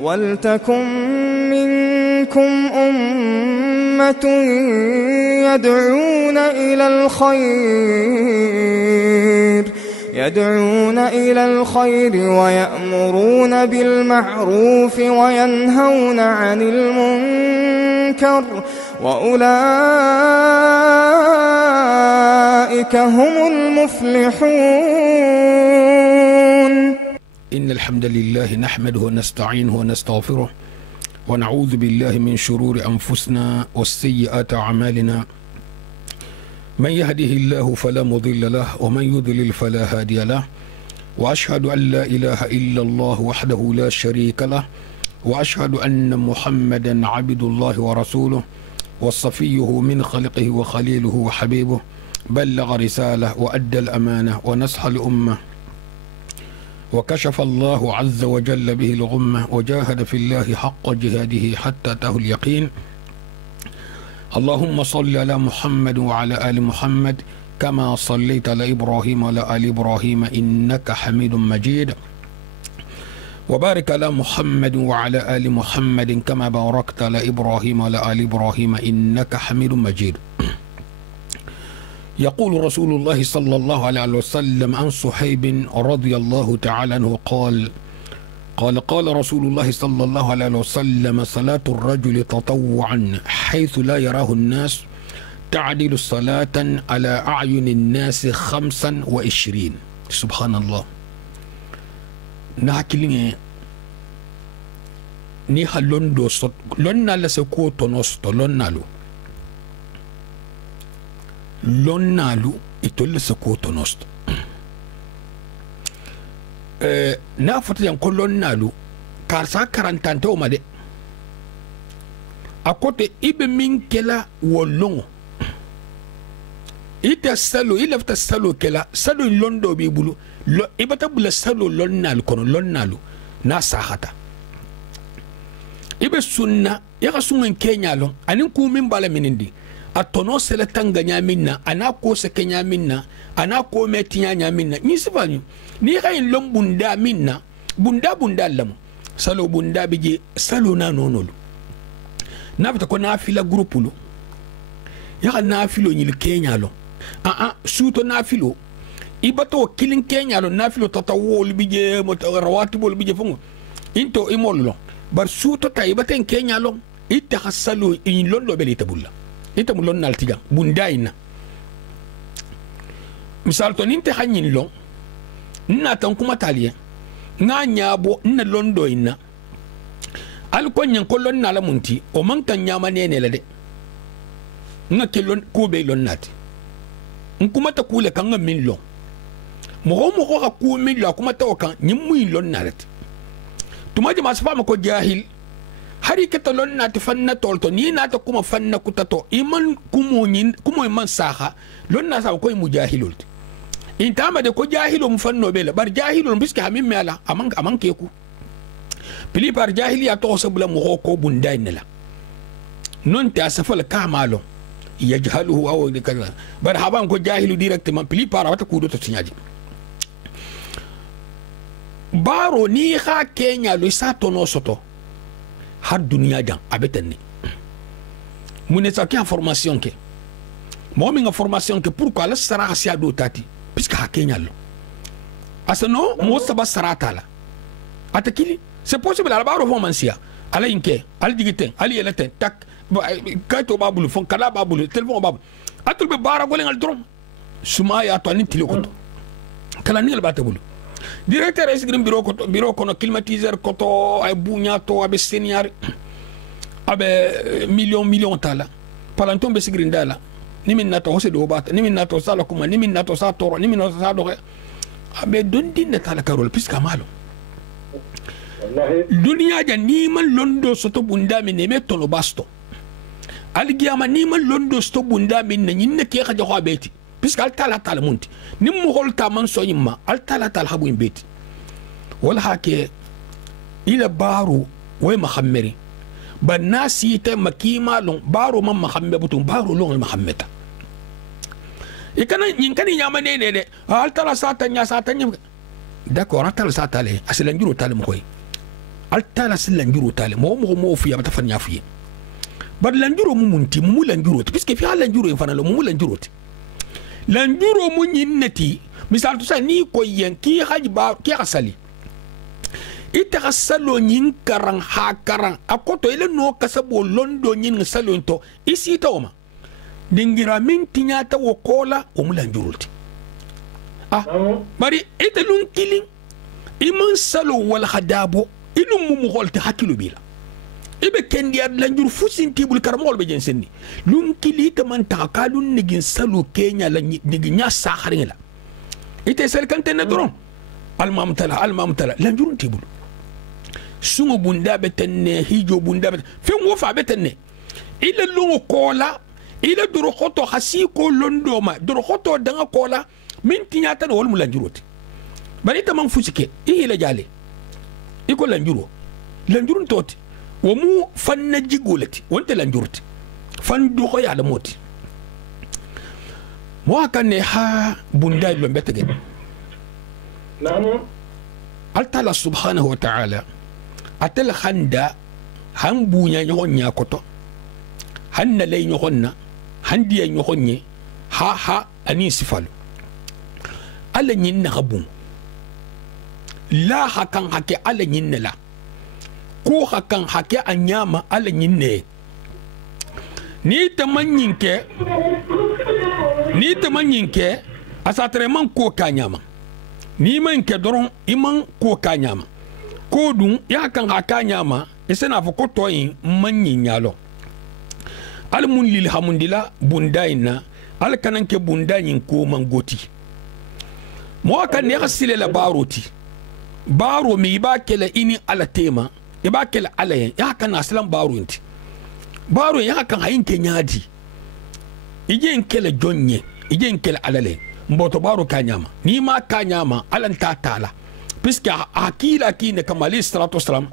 ولتكن منكم أمة يدعون إلى الخير ويأمرون بالمعروف وينهون عن المنكر وأولئك هم المفلحون. إن الحمد لله نحمده ونستعينه ونستغفره ونعوذ بالله من شرور أنفسنا والسيئات أعمالنا. من يهده الله فلا مضل له ومن يضلل فلا هادي له، وأشهد أن لا إله إلا الله وحده لا شريك له، وأشهد أن محمدا عبد الله ورسوله وصفيه من خلقه وخليله وحبيبه، بلغ رسالة وأدى الأمانة ونصح الأمة وكشف الله عز وجل به الغمة، وجاهد في الله حق جهاده حتى أتاه اليقين. اللهم صل على محمد وعلى آل محمد كما صليت على إبراهيم وعلى آل إبراهيم إنك حميد مجيد، وبارك على محمد وعلى آل محمد كما باركت على إبراهيم وعلى آل إبراهيم إنك حميد مجيد. يقول رسول الله صلى الله عليه وسلم عن صهيب رضي الله تعالى عنه قال رسول الله صلى الله عليه وسلم: صلاة الرجل تطوعا حيث لا يراه الناس تعدل صلاة على أعين الناس 25. سبحان الله. ناكلين نيها لندو صد لنا لسكو تنصت لنالو يتول سكو تنصت na fata yan kollon nalu karsa karantante o made akote ibe min kela wolongo ita salo ilafta salo kela salo londo bi bulu ibata bula salo lonnal kono lonnalu na sahata ibe sunna yaka sungen kenyalo anin ku min bala minindi atono sele tanganya minna ana ko se kenya minna ana ko metinya nya minna ni sifani ni kay lom bunda minna bunda lam salo bunda bije salo na nonolu nabta ko nafila groupulu ya nafilo nyil kenyalo suto nafilo ibato kilin kenyalo nafilo tatawol bije rawatibol bije fungo into imollo bar suto tay baten kenyalo itta hasalo in londo beli tabulla ita mu lon naltiga bunda ina misal to ninte hanyin lon nna tan kuma taliye nga nyabo nna londo ina al ko nyen ko lon nala munti o man kan nyama nene la de nga ke lon ko be lon nati kuma ta kule kan nga min lon mo ka ku min lo kuma ta kan nyim muy lon nalati tuma di masfa ko jahil hari keta lon nati fanna tolto ni nata kuma fanna kutato iman kumo iman saha lon na sa ko mujahilul intama de ko jahilo mu fanno bela bar jahilo biski hamim mala aman keku pili par jahiliya to sabula mu ko bunda inala non ta safal kamalo yajhaluhu aw dikala bar haban ko jahilu directement pili par wata kudo to tinyaji baro ni ha kenya lo sa to no soto har dunia jan abetenni mune sa ki information ke mo mi information ke pourquoi la sara sia do tati puisque ha kenya lo asano mo saba sarata la atakili c'est possible ala baro fo mansia ala inke ala digite ala yelete tak kaito babulu fon kala babulu telephone babulu atul be bara golen al drom suma ya to ni tilikoto kala ni al batabulu directeur esgrim bureau kono climatiseur koto ay buñato abe senior abe million tala palanton be sigrin dala nimin nato hose do bata nimin nato sala kuma nimin nato sa toro nimin nato sa do abe dondi na tala karol piska malo dunia ja ni man londo soto bunda min ne metolo basto algiyama ni man londo soto bunda min ne nyinne ke ka joxo beti puisque al tala munti nim mo holta man so yimma al tala habu beti wala hake ila baro way mahammeri banasi te makima long baro man mahamme butun baro long mahammeta ikana nyinkani nyama nene de al tala sata nya d'accord al tala sata le asilan juro tala mo koy altala sil lanjuro tale mo fu ya batafan ya fu bar lanjuro mu munti mu lanjuro puisque fi lanjuro en fanalo mu lanjuro lanjuro mu nyinnati misal to sa ni ko yen ki haji ba ki asali ita salo nyin karang ha karang akoto ile no kasabo londo nyin salo to isi ta oma dingira min tinyata wo kola o mulanjurulti bari ita lun kilin iman salo wal hadabo ilum mu holti hakilu bila ibe kendi ad lanjur fusin tibul karamol be jensenni lun kili ta man ta kalun nigin salo kenya la nigin nya sakharin la ite sel kante na doron almamtala lanjurun tibul sungu bunda betenne hijo bunda bet fen wo fa betenne ila lungu kola ila duro khoto hasi ko londo ma duro khoto danga kola min tinyata wol mu lanjuroti bari ta man fusike ila jale iko lanjurun toti wo mu fanna jigolati wonte lanjurti fan do ko ya da moti mo akane ha bunda lo betege altala subhanahu wa ta'ala atel khanda han bunya nyon nya koto han na lay nyon han diya nyon nye ha ani sifalu ala nyin na habun la hakan hake ala nyin la ko hakan hake anyama ala nyin ne ni tamanyinke asatre man ko kanyama ni man ke doron iman ko kanyama ko dun ya kan haka nyama isena fo ko toyin manyi nyalo al mun lil hamundila bundaina al kanan ke bundayin ko mangoti mo kan ne hasile la baroti baro mi ba kele ini ala tema e ba kele ala ya kan aslan baro inti baro ya kan hayin ke nyadi ije kele jonye ije kele alale mboto baro kanyama ni ma kanyama alan tatala puisque akila kine kamali salatu wassalam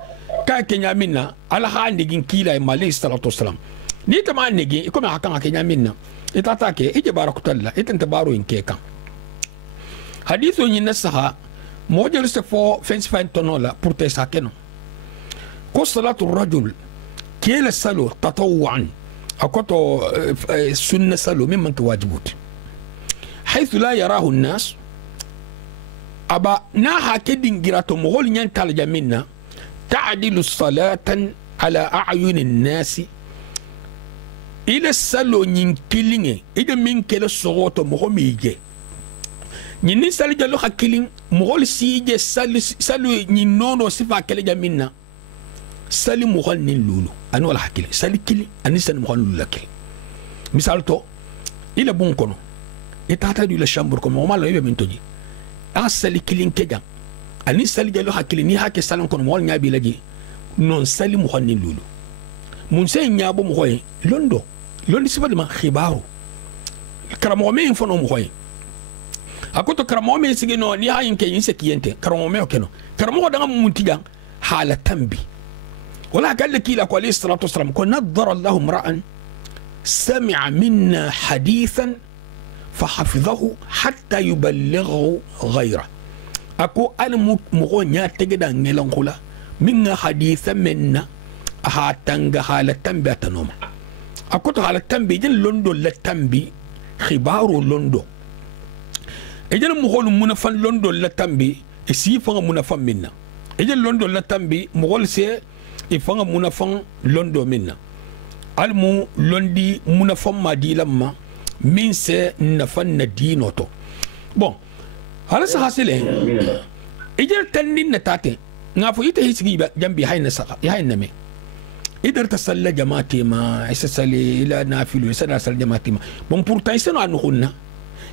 ka kenya minna ala handigin kila mali salatu wassalam ni tama nigi ko ma hakan kenya minna itata ke ije barakutalla itanta baro inke kan hadithu ni nasaha model se fo fence fin tonola pour te sakeno ko salatu rajul kila salu tatawwan akoto sunna salu mimman wajibut حيث لا يراه الناس أبا ناها كدين جراتو مغول ينتال جمينا تعدل الصلاة على أعين الناس إلى السلو ينكلين إذا من كلا صغوتو مغول ميجي نين سالي جالو خاكلين مغول سيجي سالو ينونو سفا كلا جمينا سالي مغول نين لولو أنو ولا حكيلي سالي كلي أني سالي مغول لولو كلي مثال تو إلى بونكونو itata du la chambre comme on la yebe mintoji asali kilin kejan ani sali jalo hakili ni hake salon kon mol nyabi laji non sali mu xonni lulu mun sey nyabo mu xoy londo sifal ma khibaru karamo me infono mu xoy akoto karamo me sigi no ni hayin ke yinse kiyente karamo me okeno karamo da ngam mun tijan hala tambi wala kala kila ko alayhi salatu wassalam ko nadhara allah imra'an sami'a minna hadithan فحفظه حتى يبلغه غيره أكو أنا مغنيا تجد أن يلنقلا من حديث منا هاتنغ حالة تنبي أتنوم أكو حالة تنبي جن لندو لتنبي خبار لندو إجن مغول منفن لندو لتنبي إسيفن منفن منا إجن لندو لتنبي مغول سي إفن منفن لندو منا المو لندي منفن مادي لما min se nafan na dino to bon hala sa hasile ijar tannin na tate ngafu ita hisigi jambi hayna saka hayna me idar tasalla jamaati ma isa sali ila nafilu isa sal jamaati ma bon pourtant isa no anu hunna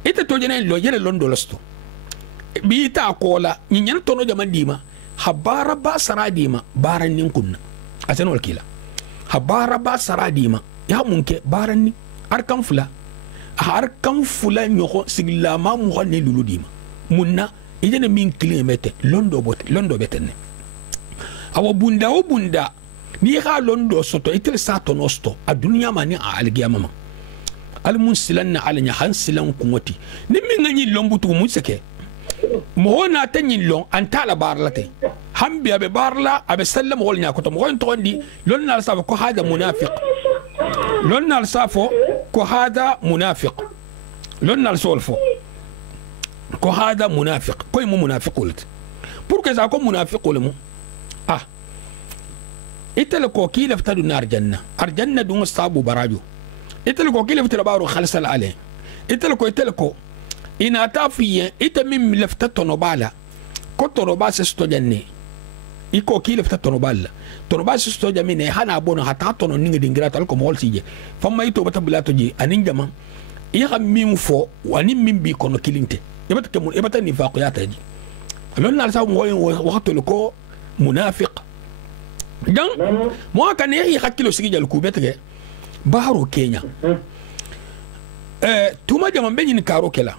ita to jene lo jere londo losto bi ta kola nyen to no jamandi ma habara ba saradi ma baran nin kunna asano kila habara ba saradi ma ya munke baran ni arkan fula har kan fula nyoko sigla ma mu ne luludima munna ijene min kilimete londo betene awo bunda ni ga londo soto itel sato nosto a dunya mani a algiyama al munsilanna alanya hansilan kumoti ni min ngani lombutu museke mo na tanyin long antala barlate هم بي أبي بارلا أبي سلم غول نياكو تم غول تغندي لون نالسافو كو هذا منافق لون نالسافو كو هذا منافق لون نالسولفو كو هذا منافق كوي مو منافق ولت بوركو إذا كو منافق ولمو إتلكو كي لفتدو نار جنة أرجنة دون الصابو براجو إتلكو كي لفتدو بارو خلصل عليه إتلكو إن أتافي إتمم لفتدو نبالا كو تنبا سستو جنة إكو كي لفتدو نبالا تنبا سستو جمينة هانا أبونا حتى تنو نينغ دينغرات ألكو مول سيجي فما يتو بتبلاتو جي أنين جمان إيها ميم فو وانين ميم بي كونو كيلينتي إبتا نفاقيات جي لون نالساو موين وقتو لكو منافق dan mo kan yi hakkilo sigi jal kubetege baro Kenya tuma jaman be ni karo kela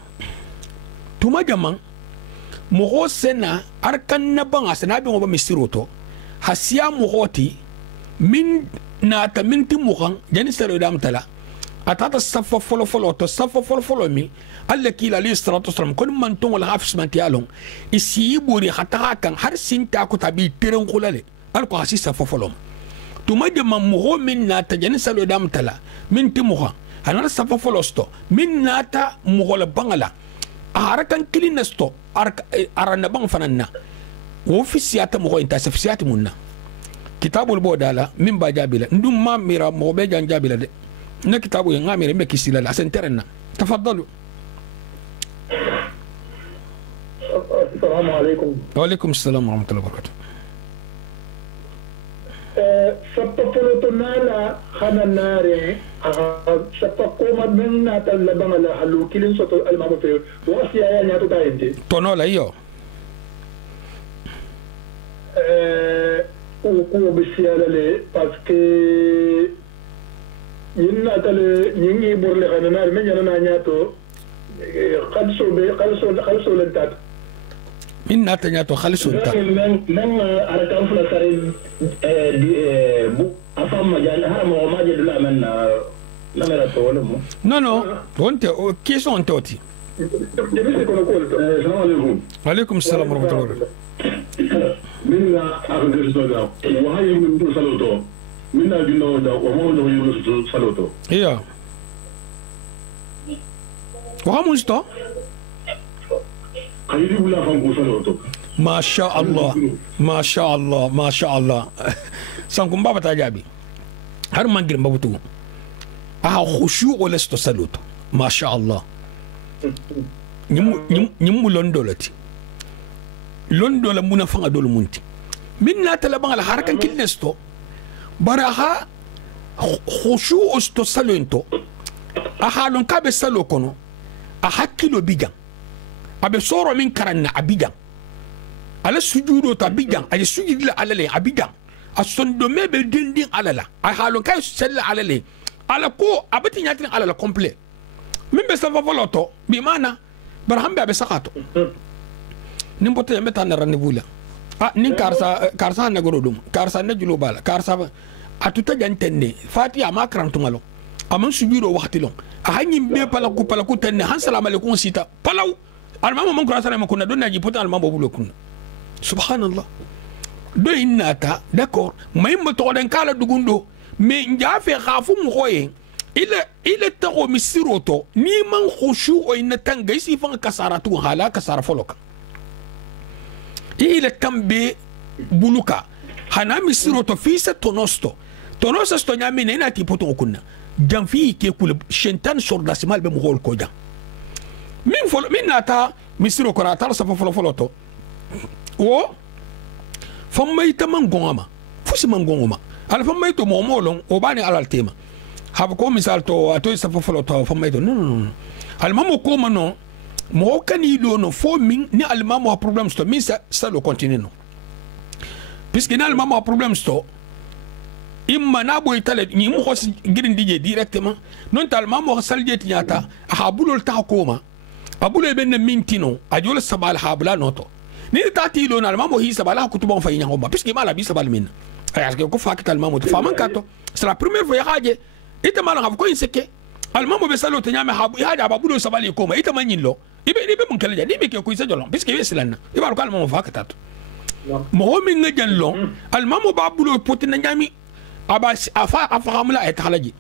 tuma jaman mo sena arkan na banga sena bi ngo ba misiroto hasiya mo hoti min na ta minti mo kan jani sero dam tala atata safa folo to safa folo mi alla kila li salatu sallam kon man ton wala hafs man tialon isi buri khata kan har sinta ko tabi teren khulale alko hasisa fofolom tuma jama muho min nata jani salo dam tala min timuha anar safa folosto min nata muho la bangala harakan kilinesto arana bang fananna ofisiyata muho inta safisiyati munna kitabul bodala min ba jabila ndum ma mira mo be jan jabila de na kitabu nga mira me kisila la senterna tafaddalu السلام عليكم. وعليكم السلام ورحمة الله وبركاته. سبقلت نالا خنا ناري سبقوما من ناتا لبنا لا حلو كلين صوت المامو في واسيا يا نياتو تاينتي تونولا ايو وكو بسيالا لي باسكي ينا تالي ينجي بورلي خنا ناري من ينا نياتو خلصو لنتات من ناتنياتو خلصوا انت من أركان فلسطين بو أفهم مجال هرم وما جد لا من نمرة تولمو نو وانت كيسو انت اوتي السلام عليكم. وعليكم السلام ورحمة الله وبركاته. من أخذ السوداء وهاي من دون سلوتو من أجل دا وما هو يوم سلوتو ايوه وهم مستو خيري ولا فهم سلوتو ما شاء الله ما شاء الله ما شاء الله سانكم بابا تاجابي هر مانجل مبوتو خشوع ولا سلوتو ما شاء الله نيمو لوندولتي لوندولا مونا فanga dolo munti minna tala bangala harakan kilnesto baraha khushu osto salento ahalon kabe salo kono a hakkilo bijan abe soro min karanna abijan ala sujudo ta bijan ay sujudila alale abijan asondo mebe dindin alala ahalon kay sella alale ala ko abati nyatin alala complet min be safa voloto bi mana barham be sakato nimbote meta na rendez-vous la nin karsa na gorodum karsa na julo bala karsa atuta jantenne fatiha ma karantu malo aman sujudo waxti long ahanyim be pala ku tenne han salam alaykum sita palaw almama man kurasa ma kunna donna ji pota almama bulo kunna subhanallah do innata d'accord may mo to den kala dugundo me njafe khafu mu khoye ile tago misiroto ni man khushu o inna tanga isi fan kasaratu hala kasara foloka ile tambe buluka hana misiroto fisa tonosto sto nyami ne nati poto kunna jamfi ke kul shentan sorda simal be mugol ko jam min nata misiro ko ratal sa folo to o fammayta man gongama fusi man gongoma al fammayto momolon o bani alal tema haba ko misal to ato sa folo to fammayto non al mamo ko mano mo kani do no fo min ni al mamo a problem sto min sa lo continue no puisque ni al mamo a problem sto imma na boy tale ni mo ko girin dije directement non tal mamo salje tinyata ha bulol ta ko ma abulo ben mintino ajol sabal habla noto ni tati lo na mamo hi sabala kutubon fa yin ngoma puisque mala bi sabal min ay ko fa kital mamo fa man kato c'est la première fois yaje ite mala ko inseke al mamo be salo tanyame ha haja abulo sabali ko ma ite manyin lo ibe mun kala jadi be ke ko isa jolon puisque be silana iba ko al mamo fa katato mo min nga jallo al mamu babulo potina nyami aba afa hamla ay talaji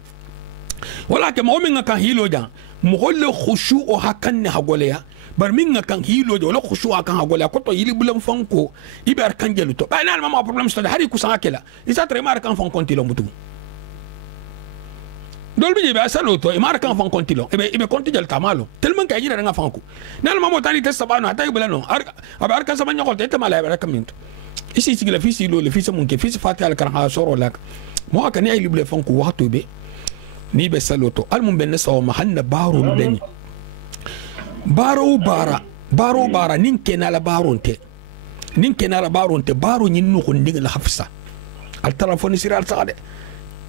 wala ke mo min nga kan hilo jan mo holle khushu o hakan ne hagoleya bar min nga kan hilo do lo khushu akan hagoleya ko to yili bulam fanko ibar kan jelu to ba na al mamu problem sto hari kusa kala isa tre mar kan fon kontilo mutu dol bi be asalo to imar kan fon kontilo ibe konti jel tamalo tellement ka yira nga fanko nal mamo tani te sabano ata ibla no aba kan sama nyoko te tamala ba kaminto isi sigila fisi lo le fisi mun ke fisi fati al kan ha soro lak mo ka ne ay lible fanko waxto be ni be saloto al mun ben saw mahanna baro dani baro bara nin kenala baronte baro nyin no ko ndinga la hafsa al telefon sira al saade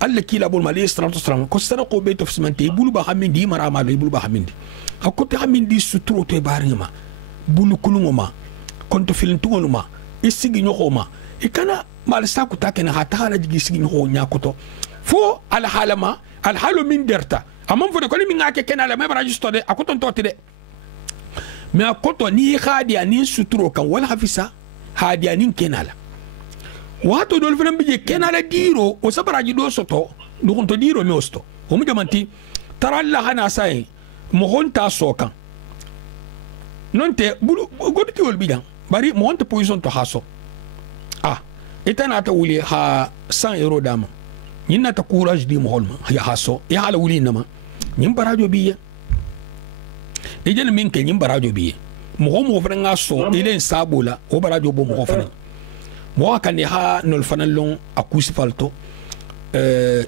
alla kila bol mali salatu salam ko sarako be to fismante bulu ba xamindi mara ma do bulu ba xamindi akote xamindi suturo to barima bulu kulungoma konto filin tungoluma isigi ñoxoma ikana mal saku takena ha taala jigi sigi ñoxo ñakoto fo al halama al halu min derta amam fo de ko mi ngake kenala me bara justo de akoton toti de me akoto ni khadi ani suturo kan wala hafisa hadi ani kenala wato dol fana bije kenala diro o sabaraji do soto dukunto diro me osto o mu jamanti taralla hana sai mo honta sokan nonte bulu goditi wol bijan bari mo honta poison to haso itana ta wuli ha 100 euro dama nyinna ta courage di mo holma ya haso ya hala wuli nama nyim barajo biye ejel min ke nyim barajo biye mo fana ngaso ile sabula o barajo bo mo fana mo kan ha nol fanallon akusi falto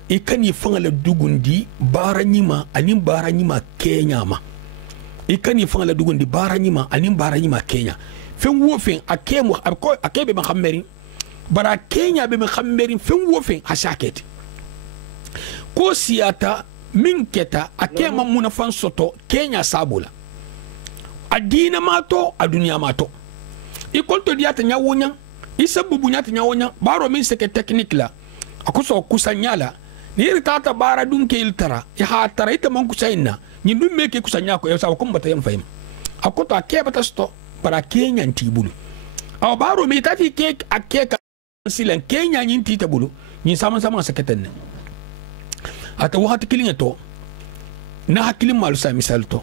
ikani fangala dugundi baranyima anim baranyima Kenya ma ikani fangala dugundi baranyima anim baranyima Kenya fen wo fen akemo akebe ma khameri bara Kenya be ma khameri fen wo fen hasaketi ko siata min keta akema muna fan soto Kenya sabula adina mato adunia mato ikolto diata nyawonya isabu bunyati nyawonya baro min seke technique la akuso kusanyala ni ritata bara dunke iltara ya hatara ita man kusaina ni dum meke kusanya ko yasa ko mbata yam fayim akoto akeba tasto para Kenya ntibulu aw baro mi tati ke akeka silen Kenya nyinti tabulu ni sama seketenne ata wakati kilinga to na hakili malu sa misal to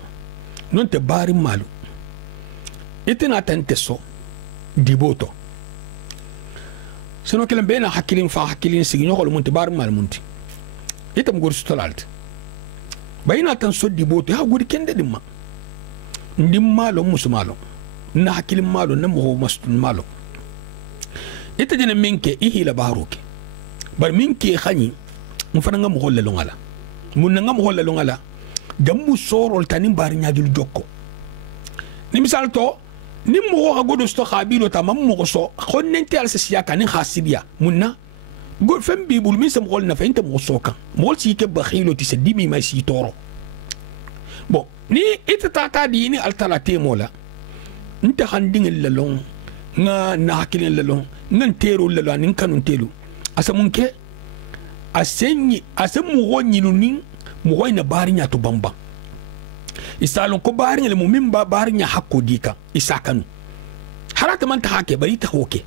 non te bari malu itina tenteso diboto sino kelen bena hakilin fa hakilin sigi ñokol munti bari malu munti itam gor stolalt bayina tan so diboto ha gori kende dimma ndim malo musumalo na hakilin malo na mo mastun malo ita jene minke ihila baruke bar minke khani mufana nga mo holle longala mun nga mo holle longala jammu sorol tanim bari nyaajul jokko ni misal to nim mo ha godo sto khabilo tamam mo so khonnente al siya kan khasibiya munna go fem bibul min sam gol na fa inte mo so kan mo si ke bakhilo ti se dimi may si toro bon ni itata di ni al talate mola nta handing lalong nga na hakilin lalong nan tero lalong nin kanun telu asamun ke asenyi asemu wonyi nunin mo wayna barinya to bamba isalon ko barinya le mumin ba barinya hakko dika isakanu harata man ta hake bari ta hoke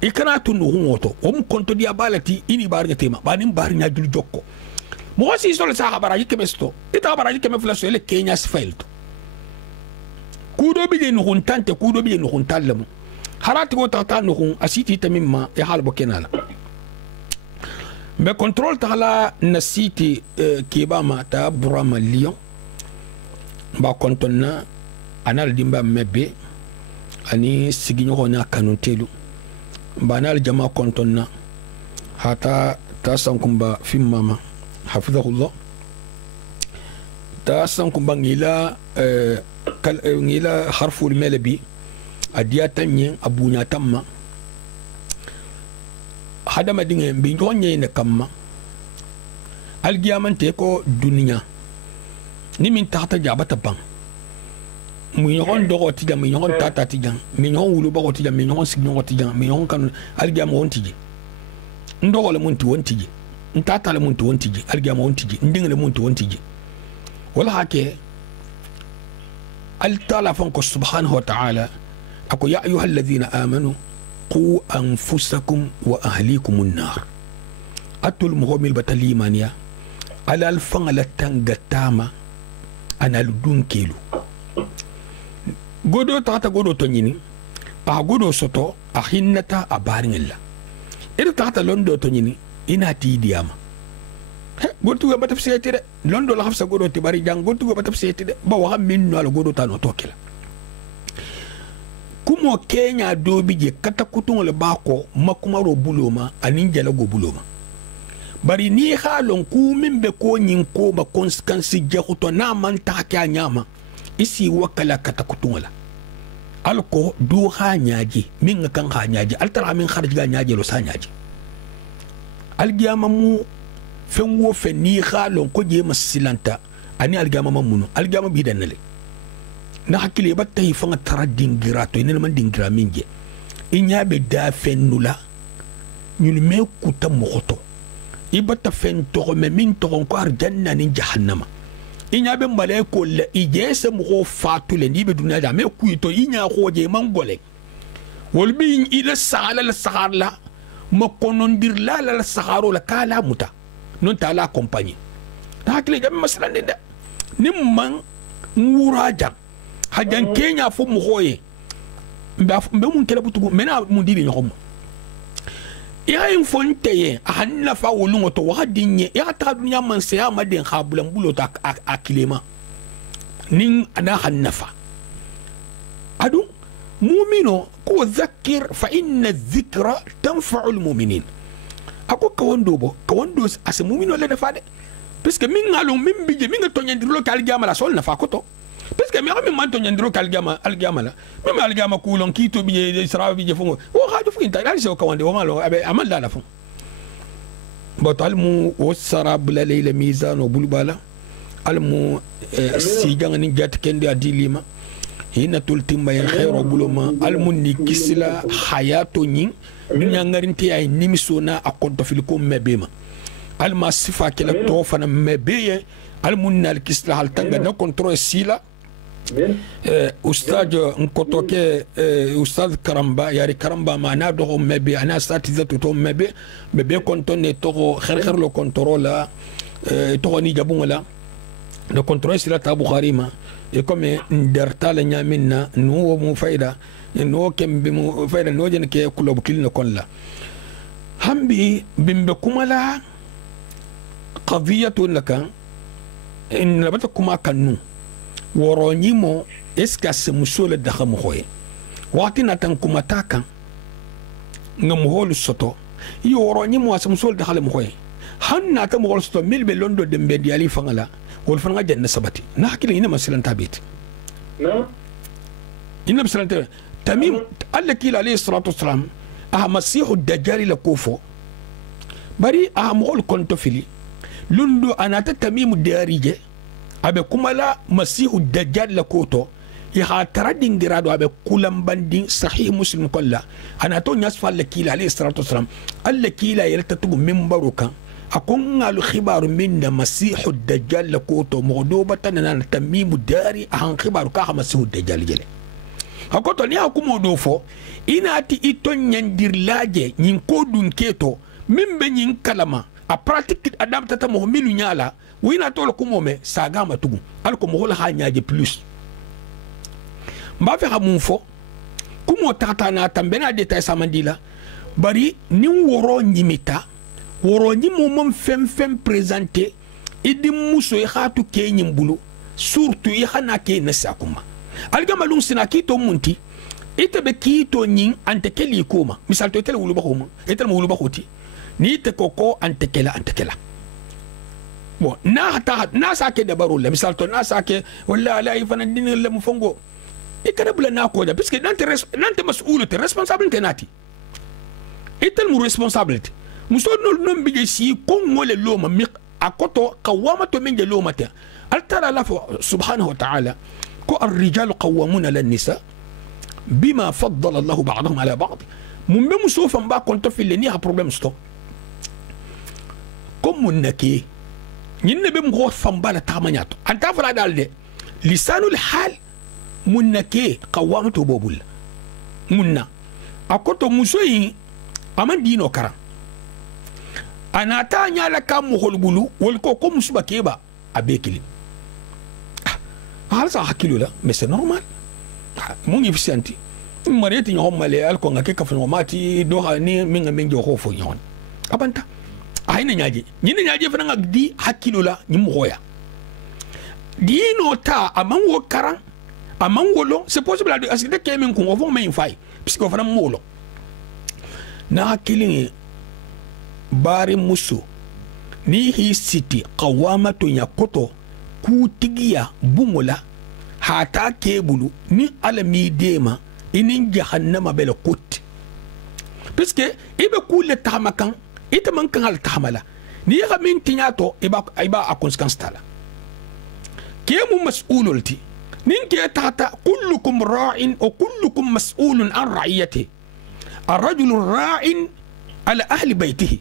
ikana tunu hunwoto o mu konto dia balati ini barinya tema banin barinya dul jokko mo wasi solo sa habaraji kemesto ita habaraji kemeflaso ele Kenya sfailto kudo bi no huntante kudo bi no huntallamu harati go ta no hun asiti tamimma ya halbo kenala mais contrôle tala na site kibama ta burama Lyon ba kontonna anal dimba mebbe ani siginyo hona kanuntelu banal jama kontonna hata ta sankumba fimmama hafizahullah ta sankumba ngila ngila harful melabi adiyatanye abunya tamma hadama dinge mbi jonye ne kamma algiyamante ko duniya ni min tahta jabata bang mu yon dogo ti jam mi yon tata ti jam mi yon wulu bago ti jam mi yon sig yon ti jam mi yon kan algiyam wonti ji ndogo le munti wonti ji ntata le munti wonti ji algiyam wonti ji ndinga le munti wonti ji wala hake al ta'ala fanko subhanahu wa ta'ala ako ya ayyuhalladhina amanu qu anfusakum wa ahlikum an-nar atul muhammil batalimania ala al-fangala tangatama ana dunkelu godo tata godo tonyini a godo soto a hinnata a baringella ida tata londo tonyini ina ti diama goto ga bataf seti de londo la hafsa godo ti bari jang goto ga bataf seti de ba wa minno ala godo tano tokela kumo kenya dobi je kata kutungo bako makumaro buloma aninja la go buloma bari ni halon ku min be ko nyin ko ba konsekansi je to na man ta kya nyama isi wakala kata kutungo la alko do ha nyaaji min kan ha nyaaji altara min kharj ga nyaaji lo sa nyaaji algiyama mu fen wo fe ni halon ko je masilanta ani algiyama mamuno algiyama bi danale na hakili batta yi fanga tara dingira to ina man dingira minje inya be da fennula nyul me kuta mokoto ibata fen to me min to ko arjanna ni jahannama inya be mbale ko la ijese mo fatule ni be dunya da me kuito inya ko je mangole wol bi ila sala la saharla ma konondir la saharo la kala muta non ta la compagnie na hakili jam masalan de nimman nguraja hajan kenya fo mo hoye mbe mun kala butugo mena mun dili nyom ya in fonteye hanna fa wolungo to wadinye ya ta dunya man se ya maden khabulan bulo ta akilema nin ana hannafa adu mu'mino ko dhakkir fa inna dhikra tanfa'u almu'minin ako kawondo as mu'mino le dafa de parce que min ngalo min bije min to nyandiro kal jamala sol na fa ko to parce que mi ami man to nyandiro kal gama la même al gama kulon kito bije sra bije fungo o khadu fu inta dal so kawande o malo abe amal la fu botal mu wasara bla layla mizan o bulbala al mu sigang ni jat kende adilima hina tultimba ya khairu buluma al munni kisla hayato nyin dunya ngarinti ay nimisona akonto filiko mebema al masifa kila tofana mebeye al munna al kisla hal tanga na control sila ustad nkotoke ustad karamba yari karamba mana do mebe ana statiza to mebe kontone to kher lo contrôle to ni jabunga le contrôle sila ta bukharima e comme ndertala nyamina no mu faida no kembe mu faida no jen ke kulob kilno kolla hambi bimbe kumala qadiyatu laka in labatakuma kanu woronyimo eska se musole dakha moye wati natan kuma taka ngam holu soto yi woronyimo as musole dakha moye hanna ta mo soto milbe londo dembe diali fangala wol fanga janna sabati na hakili ina masalan tabit na ina masalan tamim allaki alayhi salatu wassalam masihu dajjal la kufo bari mohol konto fili lundo anata tamim darije abe kumala masihu dajjal la koto ya taradin dirado abe kulam bandin sahih muslim kolla anato nyasfa allaki alayhi salatu wassalam allaki la yaltatu minbaruka akon ngalu khibaru minna masihu dajjal la koto modobatan nan tamim dari an khibaru ka masihu dajjal jele akoto ni akumo do fo inati iton nyandir laje nyin ko dun keto mimbe nyin kalama a pratique adam tata mo milu nyala wina to ko mo me saga matugu alko mo hol ha nyaaje plus mba fe hamun fo kumo tata na tambena detail samandila bari ni woro nyimita woro nyimo mom fem présenter idi muso e khatu ke nyimbulu surtout e khana ke nasakuma algama lung sina kito munti ite be kito nyin antekeli koma misal to tele wulu bakoma etel mo wulu bakoti ni te koko antekela bon na sa ke dabaru la misal to na sa ke wala la ifana din la mufongo e kada bula na ko da parce que nante mas'ulite responsabilité nati etel mo responsabilité muso no mbije si ko ngole loma mi akoto qawama to minje loma ta altara la subhanahu wa ta'ala الرجال قوامون على النساء بما فضل الله بعضهم على بعض من بمسوفا با كنت في اللي نيها بروبليم ستو كم منكي ين بمغوث فمبالا تامانياتو انت افرا دال دي لسان الحال منكي قوامته بوبول منا akoto musoyi aman dino kara anata nyala ka mohol bulu wol ko musuba keba abekili halsa hakilo la mais c'est normal mon efficienti marieti nyo male alko ngake ka fano mati do ha ni minga minjo ko fo nyon abanta ayina nyaje nyine nyaje fana ngadi hakilo la nyimu hoya dino ta amango karan amangolo c'est possible à ce que kemen ko vont men fay puisque fana molo na hakili bari muso ni hi city qawamatu yakoto ku tigiya bungola hata kebulu ni alami dema inin jahannama bela kot puisque ibe kule tamakan ita man kan al tamala ni ga min tinyato iba a conséquence tala kemu mas'ululti nin ke tata kullukum ra'in wa kullukum mas'ulun an ra'iyati الرجل راع على اهل بيته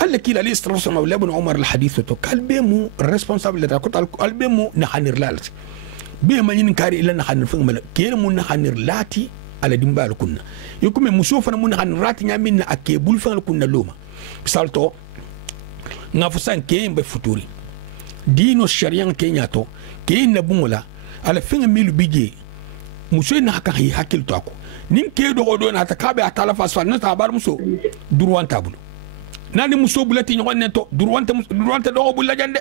قال لك لا ليست رسول الله ابن عمر الحديث تو كلبمو ريسبونسابل دا كوت البمو نحنر لالت بما ينكاري الا نحنر فمل كيرمو نحنر لاتي على دمبال كنا يكم مسوفنا من نحنرات نيامين اكيبول فان كنا لوما سالتو نافسان كيم بفوتوري دينو الشريان كينياتو كين نبولا على فين ميل بيجي مسوين حكا هي حكيل تاكو nin ke do do na ta kabe atala fasfal na ta bar muso durwan tabulu nani muso bulati nyon ne to durwan do bulla jande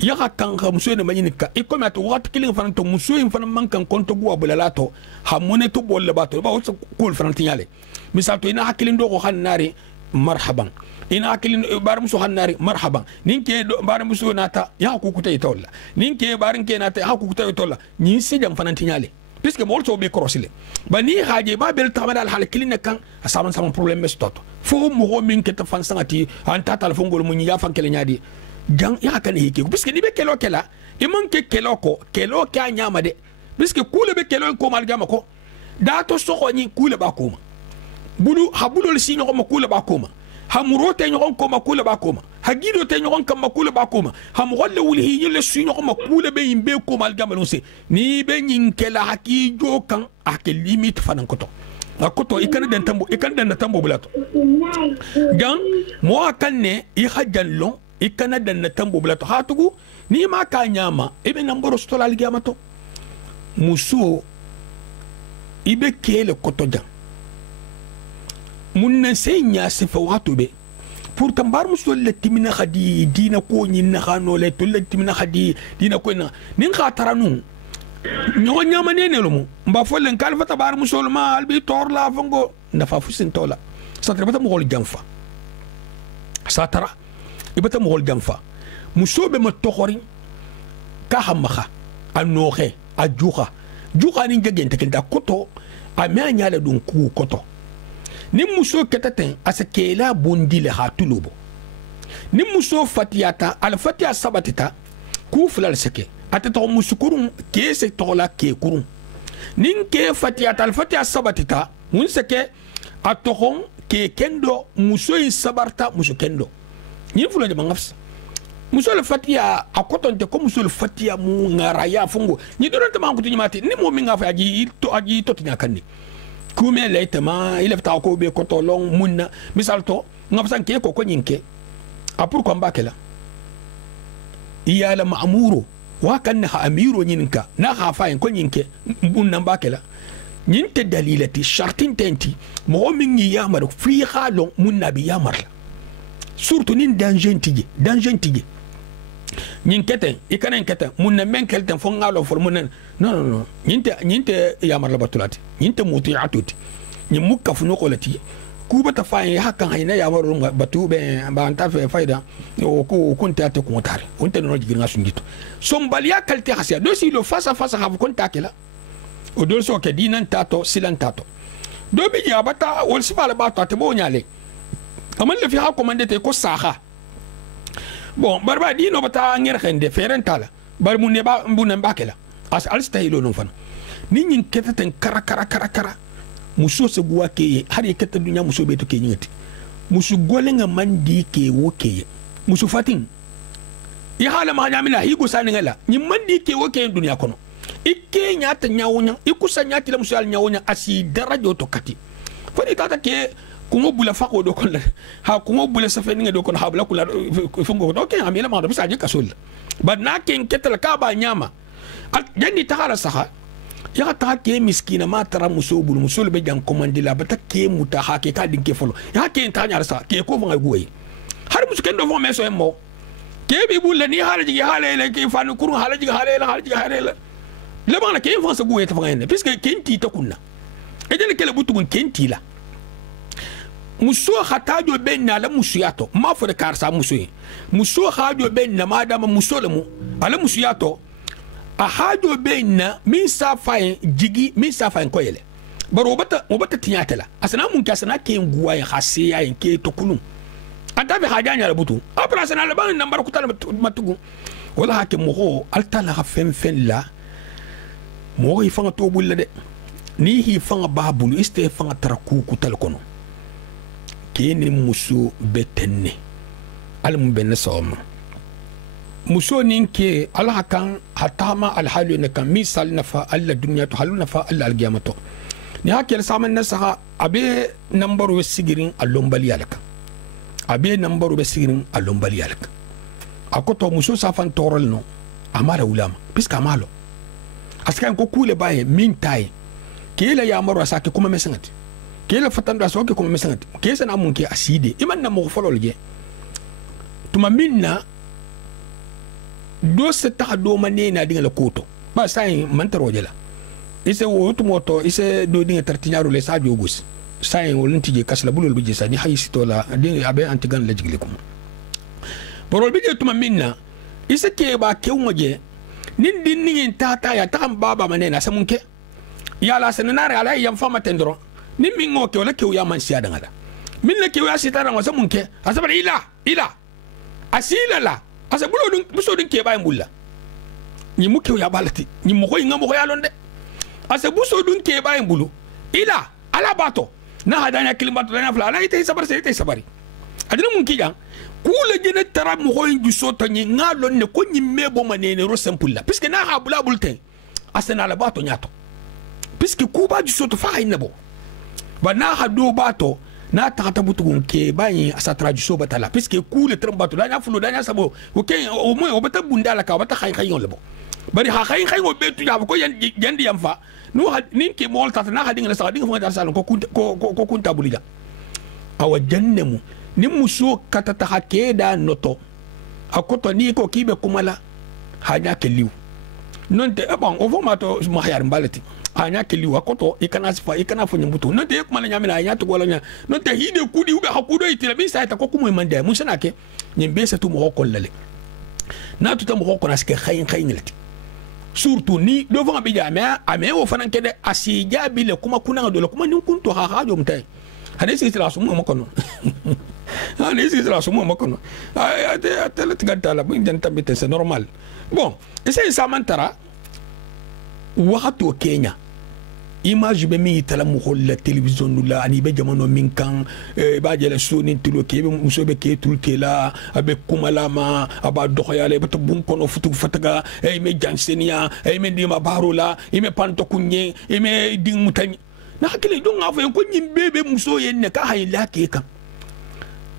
ya kan ha muso ne manyi ka e ko ma to wat kilin fan to muso in fan man kan konto buwa bulala to ha mone to bolle ba to ba wot ko fan tinyale misal to ina hakilin do ko hannare marhaban ina hakilin bar muso hannare marhaban nin ke bar muso na ta ya ku kutai tolla nin ke barin ke na ta ha ku kutai tolla ni se jam fan tinyale puisque mo so be crossile bani haje ba bel tamada al halkilina kan asaman sama problème mestoto fo mo min ke ta fan sangati an ta telefon gol mun ya fan kele nyaadi jang ya kan heke puisque ni be kelo kela e man ke kelo ko kelo ka nyama de puisque kule be kelo ko mal jama ko da to so ko ni kule ba ko bulu habulo si no ko kule ba ko hamuro te nyon ko makule ba ko hagido te nyon kam makule ba ko hamrolle wuli hi le si no ko makule be imbe ko mal jama no se ni be nyin kela hakijo kan ake limite fanan koto akoto ikana den tambo bulato gang mo akanne i hajallon ikana den tambo bulato hatugu ni ma ka nyama ibe namboro stola algamato muso ibe kele koto jang munna senya sifa watu be pour tambar muso le timina khadi dina ko nyin na khano le to le timina khadi dina ko na nin khataranu nyogo nyama nene lumu mba folen kalfa tabar musulma albi tor la fongo na fa fusin tola satra bata mogol jamfa satra ibata mogol jamfa musobe ma tokhori ka hamaha anoxe ajuha juha ni ngegente kenda koto amya nyala dun ku koto ni muso ketaten asekela bondile hatulubo ni muso fatiyata al fatiya sabatita ku fulal seke atata musukurun ke se tola ke kurun nin ke fatiyata al fatiya sabatita mun seke atohon ke kendo muso in sabarta muso kendo ni fulo de mangafs muso le fatiya akotonte ko muso le fatiya mu ngaraya fungo ni donante mangutu nyimati ni mo minga fa aji to tinyakandi kume leitema ile fta ko be ko to long munna misal to ngapsan ke ko nyinke a pour ko mbakela iyala ma'muru wa kan ha amiru nyinka na ha fa ko nyinke munna mbakela nyinte dalilati shartin tenti mo min yamar fi khalon munna bi yamar surtout nin danjentije nyinkete ikana nkete munna men kelten fo ngalo for munna non nyinte yamar la batulati nyinte muti'atuti nyimukka fu nokolati kubata fayin hakan hayna yamar batu be ba anta fe fayda o ko kunta te ko tare onte no jigirnga sungito sombalia kalte hasia do si lo face à face ha konta kala o do so ke dinan tato silan tato do bi ya bata wol sifala ba to te bo nyale amal le fi ha commandete ko saha bon barba di no bata ngir khende ferentala bar mun ne ba mbunan bakela as alstahilo non fana nin keteten kara muso se guwa ke har yeketa dunya muso beto ke nyati musu golenga mandi ke woke musu fatin ya hala ma nyamila higo saningala ni mandi ke woke dunya kono ikke nyata nyawonya ikusa nyati la musu al nyawonya asi darajo to kati foni tata ke kungo bula fako do kon ha kungo bula safe ninga do kon ha bula kula fungo do ke amila ma do bisa je kasul ba na ken ketal ka ba nyama jandi takara saha ya ta ke miskina ma tara muso bulu muso be jan commande la ba ta ke muta ha ke ka din ke folo ya ke ta nyar sa ke ko vanga goyi har musu ken do fo meso mo ke bi bulle ni halaji halele ke fanu kurun halaji halele le bana ke fa sa goyi ta fanga puisque kenti ta kunna e jele kele butugun kenti la muso hatajo ben na la musuyato ma fo de karsa muso hajo ben na madama muso le mu ala musuyato a hajo ben na min sa fayin jigi min sa fayin koyele baro obata tinyatela asana mun kasana ke nguwa ya hasiya en ke to kulum anta be hajanya la butu apra sana la ban nambar kutal matugu wala hakke mo ho altala ha fen la mo yi fanga to bulle de ni hi fanga babulu iste fanga taraku kutal kono kini muso betenne almu benne sawma muso ninke ala kan hatama alhalu ne kan misal nafa alla dunya to halu nafa alla alqiyamato ni hakel saman nasaha abe nambaru wesigirin allombali yalaka abe nambaru wesigirin allombali yalaka akoto muso safan torol no amala ulama piska amalo askan ko kule baye min tay kila ya maro asake kuma mesangati kila fatando asoke kuma mesangati kesa na munke aside iman na mo fololje tuma minna do se ta do manena dinga la koto ba sai mantaro jela ise wo to moto ise do dinga tartiñaru le sa jogus sai wolin tije kasla bulol bije sa ni hayisi to la dinga abe antigan la jigle kum borol bije tuma minna ise ke ba ke ngoje nin din ni tata ya tam baba manena samunke ya la senare ala yam fama tendro nin min ngoke wala ke ya man siya dangala min la ke ya sitara ngo samunke asabara ila asila la asa bulo dun buso dun ke bay mbulla ni mu ke ya balati ni mo koy ngamo ko ya londe asa buso dun ke bay mbulu ila ala bato na hadanya kilimato na fala ala ite sabari adina mun kijang kula jene tara mo koy ju soto ni ngalo ne ko ni mebo manene ro simple puisque na ha bula bulte asa na ala bato nyato puisque kuba ju soto fa hayna bo ba na ha do bato na takata butugun ke bayin asa traduction batala puisque kule trambatu la nya fulo da nya sabo o ke o mo o bata bundala ka bata khay yon lebo bari ha khay o betu ya ko yandi yam fa no nin ke mol tata na ha dinga sa dinga fa salon ko kunta buliga awa jannemu ni muso katata ha ke da noto akoto ni ko kibe kumala ha nya ke liw non te bon o formato mahayar mbalati anya keli wakoto ikana sifa ikana fo nyambuto no te kuma nyamina anya to gola nya no te hide kudi ube hakudo itira bi sa ta ko kuma mande mun sana ke nyembe sa tu mo ko lale na tu ta mo ko naske khayin lati surtout ni do fa bi jama ame wo fanan kede asija bi le kuma kuna do kuma nin kunto ha do mtai hade si tira sumu mo kono hade si tira sumu mo kono ay ate tigata la bin janta bete c'est normal bon essaye ça mantara wakati wa Kenya image be mi tala mo la television la ani be jamano min kan ba jela soni tulo ke be muso be ke tulte la abe kumala ma aba doxyale be to bun kono futu fataga me jansenia me dima barola me panto kunye me ding mutani na hakile do nga fa ko nyimbe be muso yenne ka hayla ke kan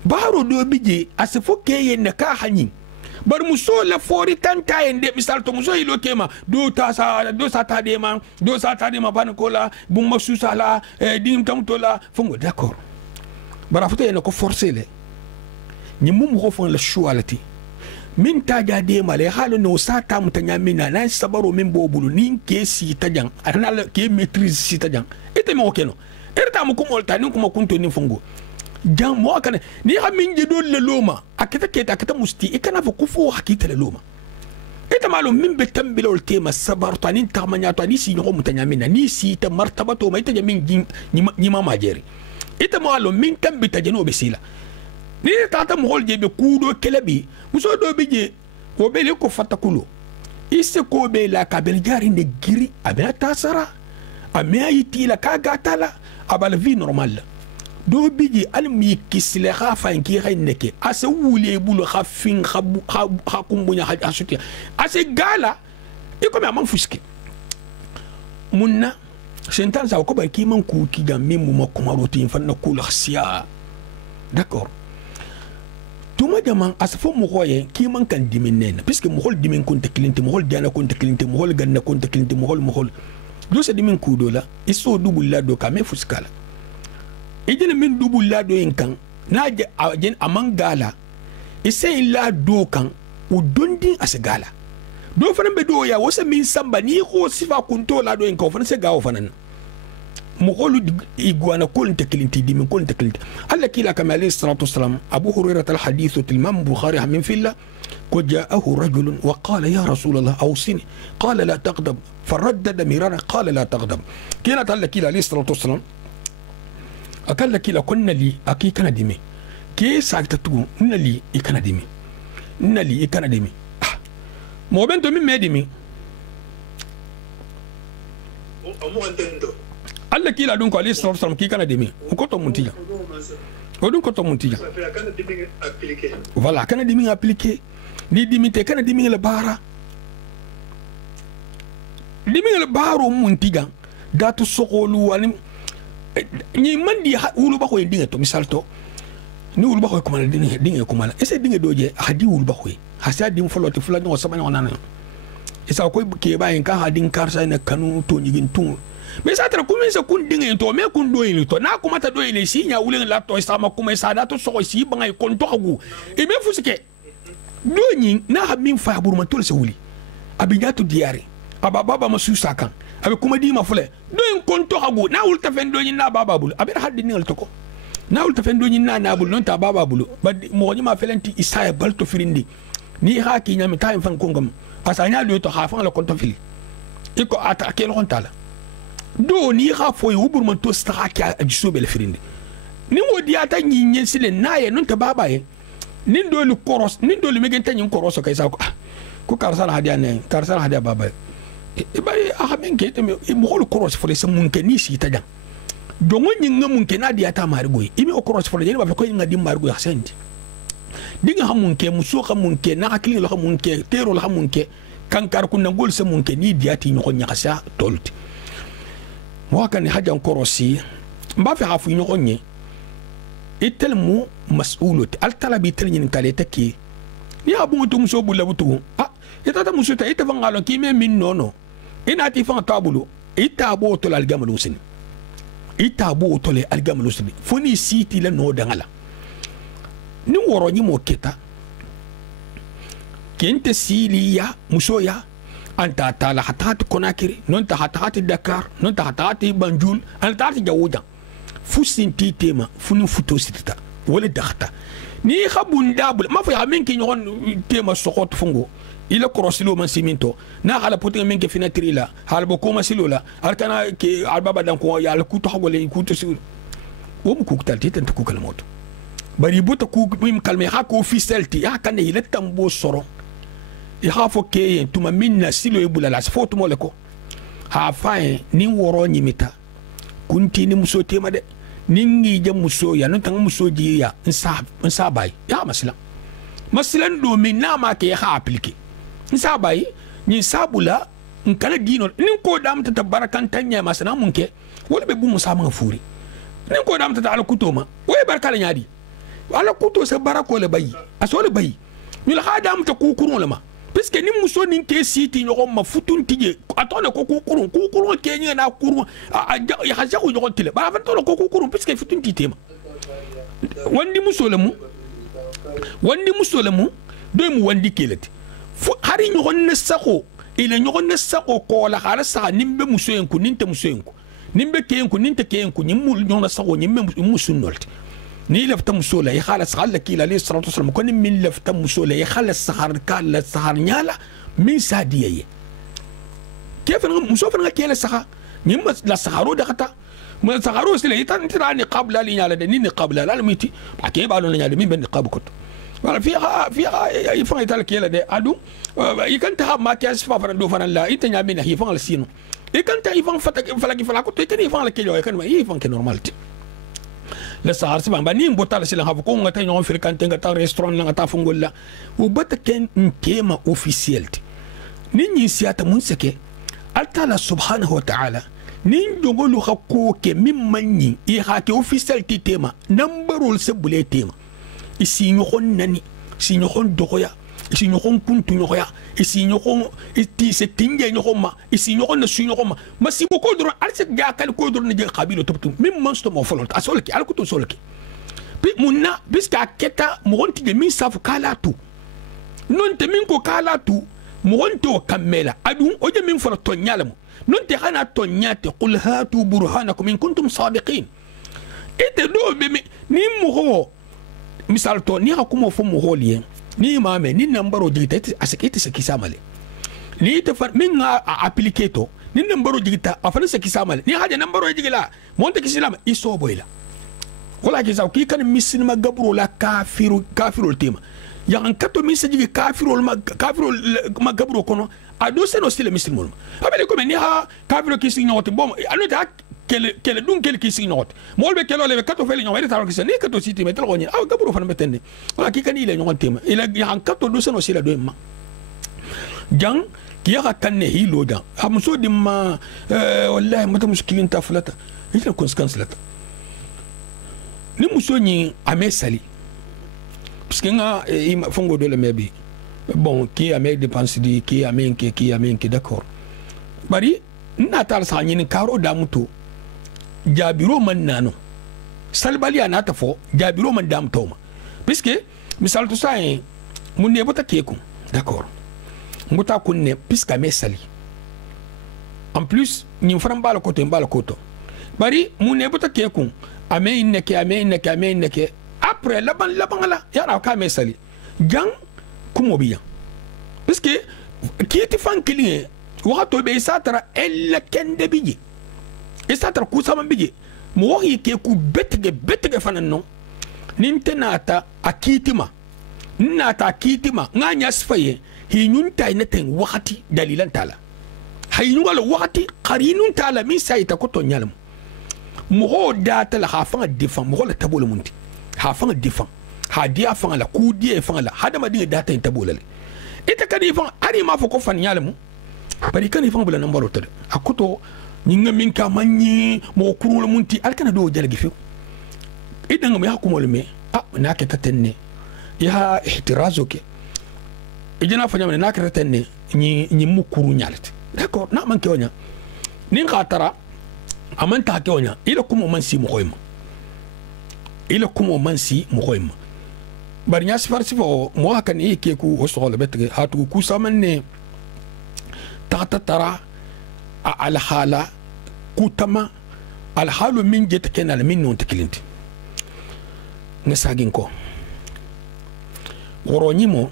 baro do bije asfo ke yenne ka hanyi bar muso la fori tanta ende misal to muso ilo kema do sa ta de ma ban kola bum masusa la dim tam to la fongo d'accord bara futo ene ko forcer le ni mum ko fon la shualati min ta ja de ma le halu no sa ta mutanya mina na sabaro min bobulu nin ke si ta jang arna ke maîtrise si ta jang ete mo keno erta mu ko molta nin kuma kunto nin fongo jang mo kana ni ha min je do le loma akita musti ikana fo kufu hakita le loma ita malo min be tambilo el tema sabar tani tamanya tani si no mutanya mina ni si ta martaba to mai ta min ni mama jeri ita malo min tambita jeno be sila ni tata mo holje be kudo kelebi muso do bije ko be le ko fatakulo isse ko be la kabel jari ne giri abata sara amya yitila kaga tala abal vie normale do biji almi kisle khafa nki khayneke ase wule bulu khafin khakumbunya hasuti ase gala iko me amam fuski munna sentan sa ko ba ki man ku ki ga min mu kuma rotin fa na kula siya d'accord tuma jaman asfo mo hoye ki man kan dimin ne puisque mo hol dimin kon te cliente mo hol diana kon te cliente mo hol ganna kon te cliente mo hol do se dimin ku do la iso dubul la do ka me fuskala ejene min dubul la do en kan na je ajen amangala ise la do kan o dondi asgala do fana be do ya wose min samba ni ko sifa kunto la do en ko fana se gawo fana مقولوا إجوانا كل تكلنتي دي من كل تكلنتي الله كلا كما عليه الصلاة والسلام أبو هريرة الحديث الإمام البخاري من في الله قد جاءه رجل وقال يا رسول الله أوصني قال لا تغضب فردد مرارا قال لا تغضب كنا الله كلا عليه الصلاة والسلام أكل كلا كنا لي أكي كنا دمي كي ساكتتو إن لي إكنا دمي إن لي إكنا دمي مو بنتو من مدمي Allah kila dun ko alayhi salatu wasallam ki kana demi ko to muntiya o dun ko to muntiya voilà kana demi appliquer ni dimi te kana dimi le bara dimi le baro muntiga datu sokolu wani ni mandi wulu ba ko dinga to misal to ni wulu ba ko kuma dinga kuma ese dinga doje hadi wulu ba ko hasa dim foloti fulani o sabana onana isa ko ke bayin ka hadin karsa na kanu to nyigin tun mais ça tra kuma se kun dinga to me kun do yin to na kuma ta do yin si nya wulen la to sama kuma sa da to so si bangay kon to hagu e me fusike do nyin na ha min fa burma to se wuli abinya to diare aba baba masu sakan abi kuma di ma fule do yin kon to hagu na wul ta fen do nyin na baba bul abi haddi ni to ko na wul ta fen do nyin na bul non ta baba bul ba mo ma felenti isaya bal to firindi ni ha ki nya mi ta fan ko ngam asanya do to ha fan la kon to fili iko ata ke lo tala do ni ha foyi ubur man to straki a jiso bel firinde ni wodi ata nyinye sile naye non ta baba ye nin do lu koros nin do lu megenta nyin koros kay sa ko karsala hadiya ne karsala hadiya baba e bay a men ke te mo lu koros fole se mun ke ni si ta jang do ngon ngam mun ke na dia ta mari goy imi o koros fole ni ba ko ngadi mari goy hasendi dinga hamun ke muso hamun ke na akili lo hamun ke tero lo hamun ke kankar kun ngol se mun ke ni dia ti nyoko nyakasa tolti وكان حاجة كروسي ما في عفو ينغني التلمو مسؤولة الطلب يتلين كاليتكي يا أبو أنتم مسوب ولا بتو يتاتا مسوتا يتفان على كيمي من نونو إن أتفان تابلو يتابو تول الجملوسني يتابو تول الجملوسني فني سيتي لنو دعلا نورو نيمو كتا كنت سيليا مسويا أنت تعالى حتى كوناكري ننت حتى دكار ننت حتى بنجول أنت تعالى جوجا فوسين تي تيما فنو فوتوسيتا ولا دختا ني خبون دابل ما في عمين كي يغون تيما سقوط فنغو إلا كروسلو من سيمينتو نا على بوتين منك فينا تريلا على بكوما سيلولا على كنا كي على بابا دانكو يا على كوتو حقولي كوتو سيل ومكوك تالتي تنتكوك الموت بري بوتا كوك ميم كلمي هاكو في سلتي يا كان يلتامبو سورو يخافو كي توما منا سيلو يبولا لاس فوتو مولكو ها فاين ني ورو نيميتا كنتي ني مسو تيما دي نينغي جا مسو يا نتان مسو جي يا انسا باي يا مثلا دو من ناما كي ها ابليكي انسا باي ني سابولا نكالا دينو نكو دام تتباركان تانيا مثلا مونكي ولا بيبو مسا ما فوري نكو دام تتا على كوتوما وي بركالا نيادي على كوتو سباركو لا باي اسول باي ني لا دام تكوكورون لما puisque ni muso ni ke siti ñogo ma futun tije atone ko kurun ke ñe na kurun ya haja ko ñogo tile ba fa to ko kurun puisque futun titema wandi muso le mu do mu wandi kelati hari ñogo ne sako ile ñogo ne sako ko la hala sa nimbe muso en ku ninte muso en ku nimbe ke en ku ninte ke en ku ñimul ñogo sako ñimbe muso nolti ni lafta musola ya khalas khalla kila li salatu wasallam kon min lafta musola ya khalas sahar kala sahar nyala min sadiye كيف مسوف كيلا سخا نيم لا سخارو دختا ما سخارو سلا يتراني قبل لي على ني قبل لا ميتي باكي بالو نيا مين بن قاب كنت ولا فيها يفهم يتال كيلا دي ادو يكنت ما كاس فافرن دو فرن لا يتنيا مين هي فان السينو يكنت يفهم فلاكي فلاكو تيتني يفهم لكيلو يكن يفهم كنورمالتي la sahar siban ba ni mbotala sila hafu ko ngata nyon frekante ngata restaurant ngata fungolla u bata ken nkema officiel ni siata mun seke altala subhanahu wa ta'ala nin jogolu ha ko ke min manni i ha ke official ti tema nambarol se bule tema isi ñoxon nani si ñoxon doxoya isi ñoxon kuntu ñoxoya isi ñoxon ti se tinje ñoxon ma isi ñoxon na su ñoxon ma si bo ko doro al se ga kal ko doro ne je qabilo toptu min man sto mo folol asolki al ko to solki bi munna biska keta mo wonti de min safu kala tu non te min ko kala tu mo wonti o kamela adu o je min fara to nyala mo non te xana to nyate qul hatu burhanakum in kuntum sadiqin ite do be ni mo ho misal to ni hakumo fo mo holien ni mame ni nambaro digita asekete se kisamale ni te far min nga appliquer to ni nambaro digita afana se kisamale ni haja nambaro digila monte kisilama iso boyla wala kisaw ki kan misinma gabro la kafiru tema yan kato misiji kafiru ma gabro kono ado seno stile misinmo abele ko ni ha kafiru kisi nyoti bom anu ta kele dun kele kisi nyoti molbe kelo le kato fele nyoti ta kisi ni kato siti metal goni aw gabro fana metende wala ki kan ile nyoti tema ila yan kato do seno sila do ma jang ki ya tanne hilo da amso dimma wallahi mata muskilin ta fulata ila consequence lata ni muso ni amesali parce que nga fongo de le mebi bon qui a mes dépenses di qui a menke d'accord bari natal sa ni karo da muto jabiro man nano salbali anata fo jabiro man dam toma parce que misal to sa mun ne bota keku d'accord muta kunne puisque amesali en plus ni fram bala koto bari mun ne bota keku ame inneke après laban la yara ka mesali jang kumo biya parce que kiti fan kilie wato be satara ella kende biji e satara ku sama biji mo wahi ke ku betege fanan no nintenata akitima nganya sfaye hinyun tay neten wakati dalilan tala hayyun wala wakati qarinun tala min sayta ko to nyalam mo data la hafanga defan mo la tabolo munti hafanga defan ha dia fanga la ku dia fanga la hada ma dinga data tabolo le ita kadi fan ari ma fo ko fan yalamu bari kan fan bula nambaro tade akoto nyinga min ka manyi mo kurul munti alkana do jalgi fi idan mo yakumo le me na ke tatenne ya ihtirazo ke ijana fanya na ke tatenne ni mukuru nyalati d'accord na man ke onya nin khatara amanta ke onya ila kuma man si mukoyma bari nya sifar sifo mo hakan ke ku osole betge hatu ku samanne tara al hala kutama al halu min jet kenal min non teklinti ngesagin ko woronyimo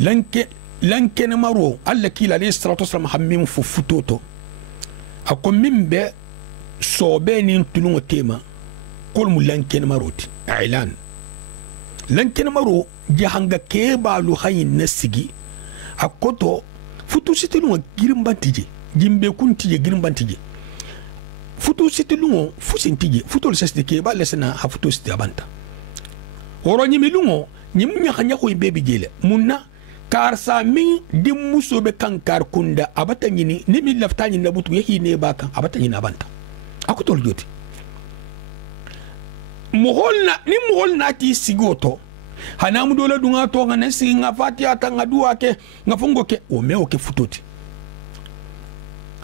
lanke na maro alla kila alayhi salatu wasallam hammim fu futoto ako mimbe sobe ni tulungo tema kol mu lanken maroti ailan lanken maro jahanga kebalu hayin nasigi akoto futu sitilungo girimbantije jimbe kuntije girimbantije futu sitilungo fusintije futu sesde keba lesna ha futu siti abanta woro nyimilungo nyimnya khanya ko bebi jele munna karsa min dim muso be kankar kunda abata nyini ni mi lafta nyina butu yehi ne baka abata nyina abanta akutol joti muholna ti sigoto hanamu dole dunga to ngane singa fatia tanga duake ngafungo ke o meo ke futoti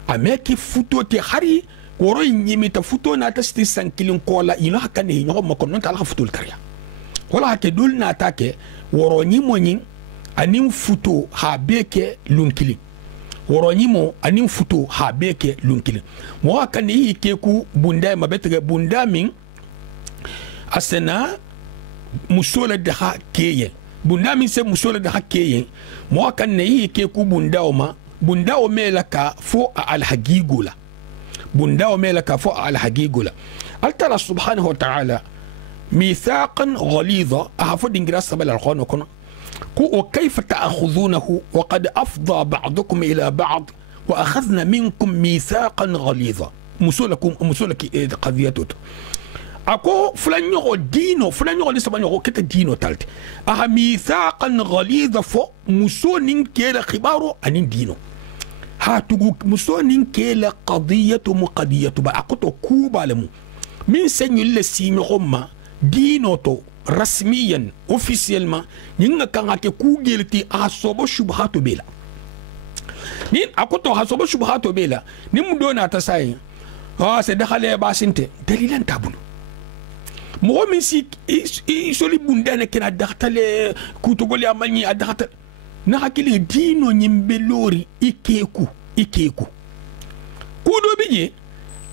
ameki futoti hari woro nyimita futo na ta sti sankilin kola ino hakane ino makon non tala futul karya wala ke dul na take woro nyimoni anim futo ha beke lunkili woro nyimo anim futo ha beke lunkili mo hakane yi ke ku bunda mabetege bunda min asena musola da ha keye bunda min se musola da ha keye mo hakane yi ke ku bunda o melaka fo al hagigula bunda o melaka fo al hagigula altara subhanahu wa ta'ala ميثاقا غليظا أعفد إنجراس بل القرآن وكنا وكيف تأخذونه وقد أفضى بعضكم إلى بعض وأخذنا منكم ميثاقا غليظا مسولك قضيته أكو فلان يغو دينو فلان يغو لسه يغو كتا دينو تالت ميثاقا غليظا فو مسونين كيلا خبارو أنين دينو هاتو مسونين كيلا قضية مقضية بأكتو كوبا لمو من سنو اللي سينيغوما دينوتو رسميا اوفيسيلما نيغا كانغاتي كوغيلتي أصوبو شبهاتو بيلا نين أكتو أصوبو شبهاتو بيلا نمدونا تساين سيدخل باسنتي دليلا تابلو مو من سيك يسولي بوندانا كنا دختال كوتوغولي أماني أدختال نحكي دينو نيمبلوري إكيكو كودو بيجي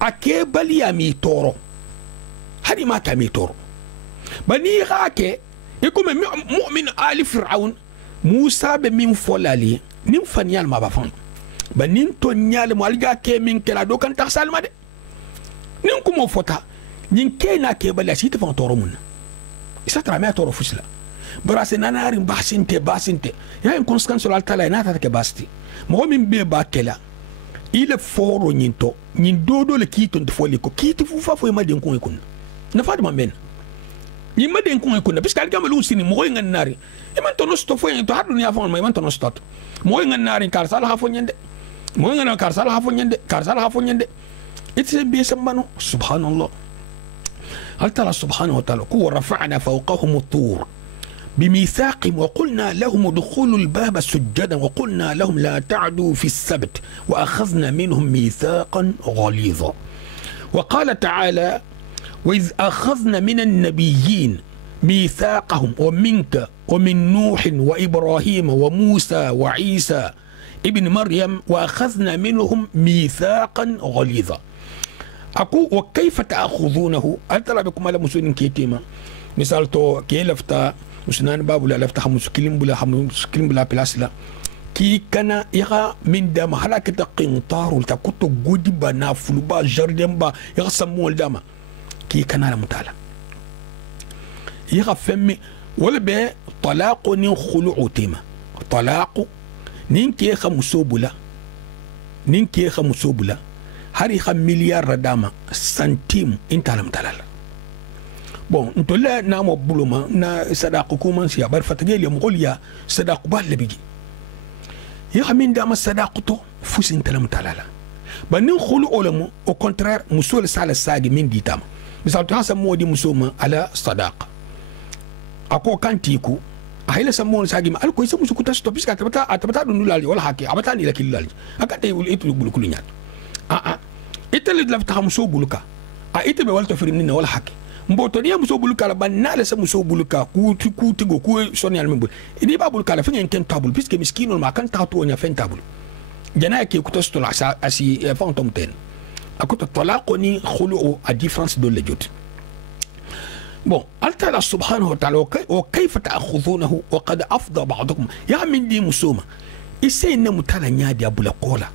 أكي بالي أمي تورو هذه ما تامي تورو بني غاكي يكون مؤمن آل فرعون موسى بمين فولالي نيم فنيال ما بفهم بنين تونيال مالجا كي من كلا دو كان تحصل ما دي نيم كومو فوتا نين كينا كي بالي سيت فان تورو من إساترا ما تورو فسلا براسي نانارين باسنتي يا إن كونسكان سول التلا ناتا كباستي مؤمن بباكلا إلى فورو نينتو نين دودو لكيتو نتفوليكو كيتو فوفا فوي ما دين كون يكون نفاد ما بين نين ما دين كون يكون بس كان كاملون سيني موي ناناري يمان تونستو فوي تو هادو نيا فون ما يمان تونستو موي ناناري كارسال هافو نيندي موي نانا كارسال هافو نيندي إتسي بيسمانو سبحان الله هل ترى سبحانه وتعالى كو رفعنا فوقهم الطور بميثاقهم وقلنا لهم ادخلوا الباب سجدا وقلنا لهم لا تعدوا في السبت وأخذنا منهم ميثاقا غليظا وقال تعالى وإذ أخذنا من النبيين ميثاقهم ومنك ومن نوح وإبراهيم وموسى وعيسى ابن مريم وأخذنا منهم ميثاقا غليظا أقول وكيف تأخذونه أترى بكم على مسؤولين كيتيما مثال تو كي لفتا مسنان بابو لا لفتا مسكلين بلا بلاس لا كي كان يغا من دام حلاك قنطار وتكتو غودي بنا فلوبا جاردن با يغا سمو الدم كي كان على متعالى يغا فمي ولا بي طلاق نين خلوع تيما طلاق نين كي خمسوبلا هاري خم مليار رداما سنتيم انت على متعالى bon ntola na mo buluma na sadaqu kuma siya bar fatageli mo golya sadaqu balle bigi ya xamin dama sadaqu to fusin talam talala banin khulu olamu au contraire musul sala sagi min ditama misal to hasa modi musuma ala sadaqa ako kantiku ahila samon sagi ma alko isa musukuta stop iska tabata dunulali wala haki abata ni lakilali akate itu bulukulu nyat itali lafta muso buluka ite be walto firimni wala haki mboto ni muso buluka la banale sa muso buluka kuti go ku soni al membul ini ba buluka la fingen ken tabul puisque miskino ma kan tatu nya fen tabul jana ke ku tosto la asi fantom ten akoto talaqoni khulu a différence de lejot bon altala subhanahu wa ta'ala wa kayfa ta'khudunahu wa qad afdha ba'dukum ya min di musuma isayna mutala nyaadi abula qola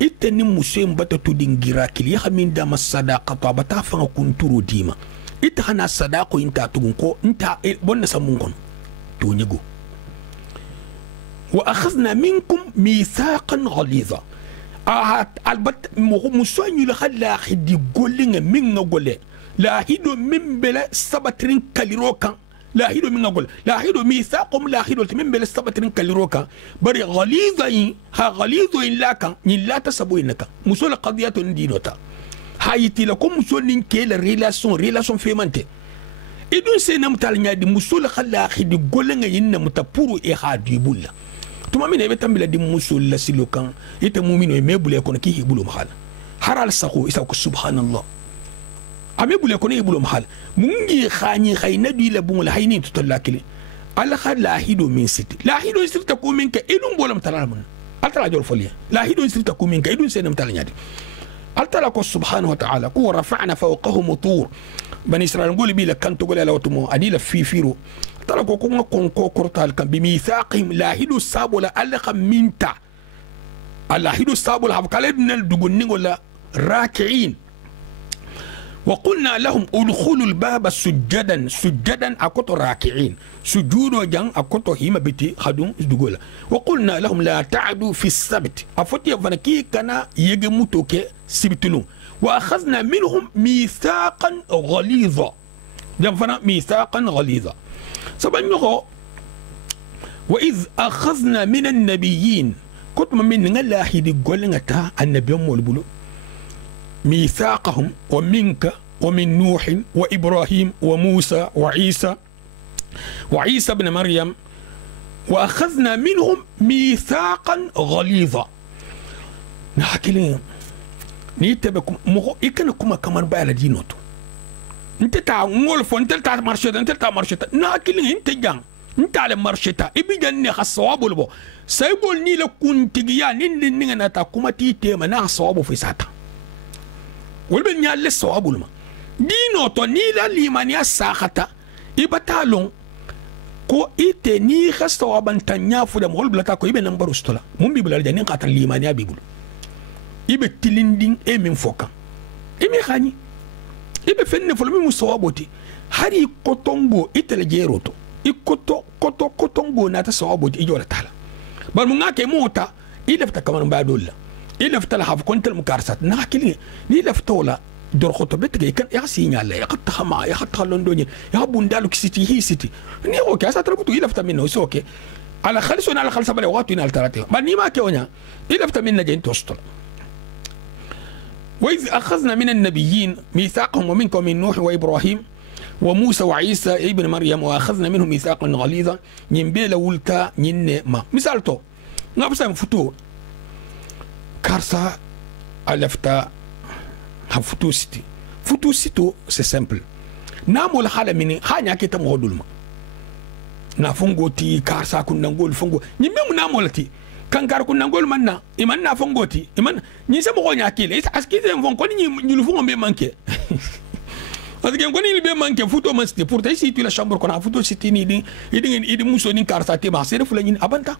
itani musem bata tudingira kili ya min da masadaqa to bata fa kunturo dima ita hana sadaqo inta tugun ko inta bonna samun kon to nyego wa akhadna minkum mithaqan ghaliza albat musoñu la khalla khidi golinga minga gole la hido min bela sabatrin kalirokan لا هيدو من أقول لا هيدو ميثاقهم لا هيدو تمن بل استبترين كالروكا بري غليظين ها غليظين لاكا لا تسبوينك مسؤول قضية دينوتا هايتي لكم مسؤول نكيل ريلاسون في منتي إدون سينا متالنيا دي مسؤول خلا خدي قولنا ينا متبورو إخادي بولا تما مين يبتم بلا دي مسؤول لسلوكا يتمومينو يميبولا يكون كيه بولو محال حرال سخو إساوك سبحان الله ame bule ko ne bulo mahal mungi khani khayna di la bungul hayni tutallakili ala khad la hido min siti la hido sirta ko min ka idun bolam talal mun altala jor foliya la hido sirta ko min ka idun senam talanyadi altala ko subhanahu wa ta'ala ko rafa'na fawqahum tur bani israil ngoli bi la kanto gola la watumo adila fi firo tala ko ko kortal kan bi mithaqihim la hido sabola ala khaminta ala hido sabola habkale nel dugon ningola raki'in وقلنا لهم ادخلوا الباب سجدا اكوتو راكعين سجود جان اكوتو هيما بيتي خدوم دغولا وقلنا لهم لا تعدوا في السبت افوتي فنكي كان يجموتوكي سبتلو واخذنا منهم ميثاقا غليظا جنفنا ميثاقا غليظا سبحانه واذ اخذنا من النبيين كنت من الله هيدي قولنا النبي مولبولو ميثاقهم ومنك ومن نوح وإبراهيم وموسى وعيسى بن مريم وأخذنا منهم ميثاقا غليظا نحكي نيتبكم مغو إكنكم كمان بقى دينوتو انت تاع مولفو انت تاع مرشتا ناكل انت جان انت على مرشتا ابيجن خصواب لبو سيبول ني لكون تجيا نين نين نتا كوما تي تيما نا صواب في ساتا ولبن يال الصواب لما دينوتو ني لا ليمانيا ساختا يبتالون ko ite ni khasta ban tanya fu da mol blaka ko ibe nambaru stola mum bi bulal janin qatal limani abibul ibe tilinding e min foka imi khani ibe fenne fo mi musawaboti hari kotongo itele jeroto kotongo na ta sawaboti ijola tala bal mun ngake mota ilafta kaman ba dolla ilafta la haf kontel mukarsat na kili ni lafta wala dor khoto betge kan ya signal ya khatta khama ya khatta londonien ya bundalu city hi city ni oke asa trabutu ilafta minno soke ala khalisuna ala khalsa bale watu ina alternative ba ni ma ke onya ilafta minna jain tostol وإذ أخذنا من النبيين ميثاقهم ومنكم من نوح وإبراهيم وموسى وعيسى ابن مريم وأخذنا منهم ميثاقا غليظا ينبيل ولتا ما مثالتو نبسا فتو كارسا ألفتا فتو ستو سي سامبل نامو الحالة مني خانيا كي تمو دولما نافونغو تي كارسا كنا نقول فونغو نيمو نامو لتي kankar kun nangol manna iman na fongoti iman ni se mo nya kile aski se fon ko ni lu fongo be manke parce que ko ni be manke futo masti pour tay si tu la chambre ko na futo siti ni idi muso ni karsa te ba sere fula ni abanta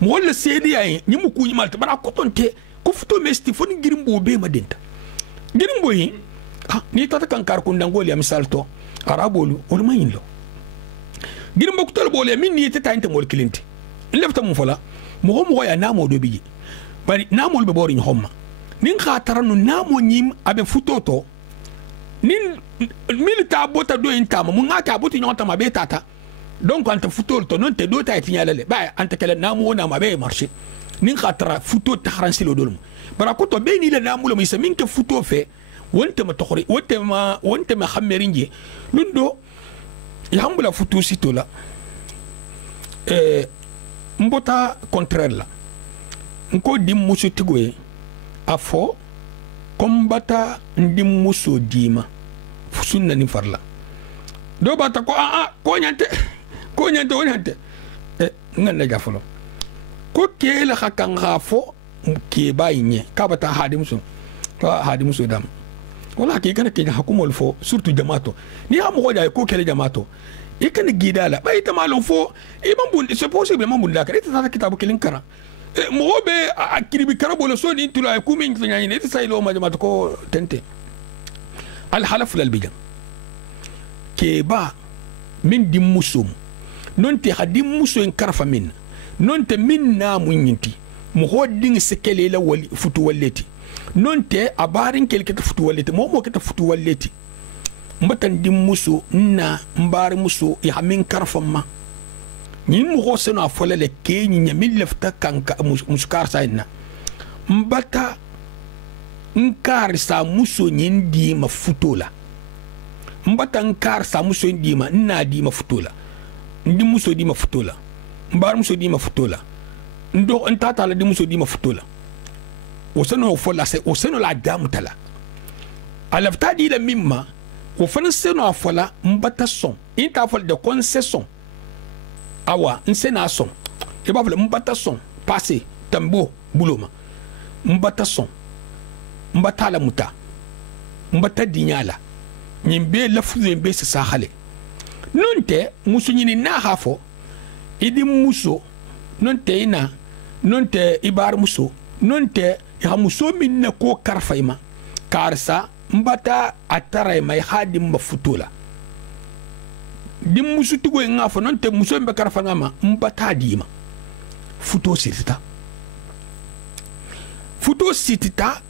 mo wala sedi ay ni mu ku ni malta bara ko tonte ko futo mesti foni girimbo be madenta girimbo yi ni tata kankar kun nangol ya misalto arabolu on mayinlo girimbo ko tol bole min ni te tante mol kilinti lefta mu fola mo ya namo do biji bari namo be bori homma nin khataranu namo nyim abe futoto nin milita bota do intama mun ngaka boti nyota mabe tata donc anta futol to non te do ta tinyalale ba anta kala namo na mabe marché nin khatara futo tahransi lo dolum bara ko to be ni le namo lo mi min ke futo fe wonte ma tokhri wonte ma khamerinje lundo yambula futo sitola mbota contraire la nko dim muso tigoye afo kombata ndim muso dima fusunna ni farla do bata ko ko nyante wonante ngana jafolo ko kele hakan gafo ke bayinye kabata hadimuso dam wala ke kana ke hakumol fo surtout jamato ni am ko jaay ko kele jamato ikane gidala ba ita malon fo imam bun c'est possible imam bun dakar ita ta kitabu kelin kara mo be akiribi karabo le so ni tula ku min tanya ni ita saylo ma jamato ko tente al halaf lal bijan ke ba min dim musum non te hadim muso en karfa min non te min na munyinti mo hodin sekele la wali futu walleti non te abarin kelke futu walleti mo ke futu walleti mbatan dim muso na mbar muso ya min karfama ni mu hoseno afole le kenyi nya min lefta kanka muskar sayna mbata nkar sa muso nyindi ma futola mbata nkar sa muso ndi ma na di ma futola ndi muso di ma futola mbar muso di ma futola ndo ntata la di muso di ma futola oseno fola se oseno la damtala alafta di la mimma ko fana seno afola mbata son inta afol de concession awa nsena son e ba fola mbata son passé tambo buloma mbata son mbata la muta mbata dinyala nyimbe lafuze mbe sa hale nonte musu nyini na hafo idi muso nonte ina nonte ibar muso nonte ya muso minna ko karfaima karsa mbata atara mai hadim ba futula dim musu tigo nga fo non te muso mbe karfa ngama mbata dima futo sitita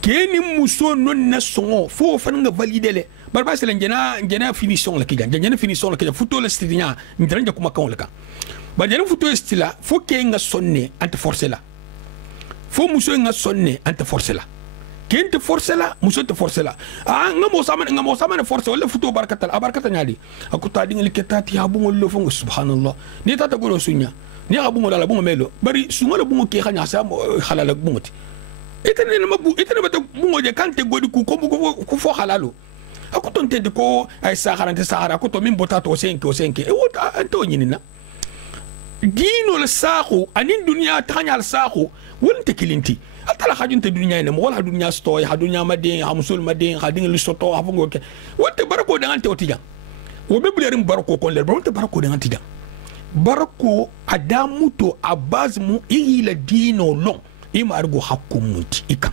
keni muso non na songo fo fa nga validele barba selen jena finition la kijan jena finition la kijan futo la sitinya ndranja kuma kan la ka ba jani futo stila fo ke nga sonne ante forcer la fo muso nga sonne ante forcer la kente forcer la muso te forcer la nga mo sama ne forcer wala futo barkatal abarkata nyadi akuta dingal ketati ha bungo lo fo subhanallah ni tata goro sunya ni ha bungo la bungo melo bari sungo la bungo ke khanya sa halala bungo ti itene na mabu itene bata bungo je kante godi ku ko fo halalo akuto ntende ko ay sahara akuto min botato 5 e wota anto nyinina dino la saxu anin dunya tanya la saxu wonte kilinti atala khajunte dunya ne mo wala dunya stoy ha dunya madin ha musul madin ha dingel soto ha fongo ke wonte barako de ante otija wo be bulerim barako kon le wonte barako de ante ja barako adamuto abazmu ila dino long ima argo hakumuti ikam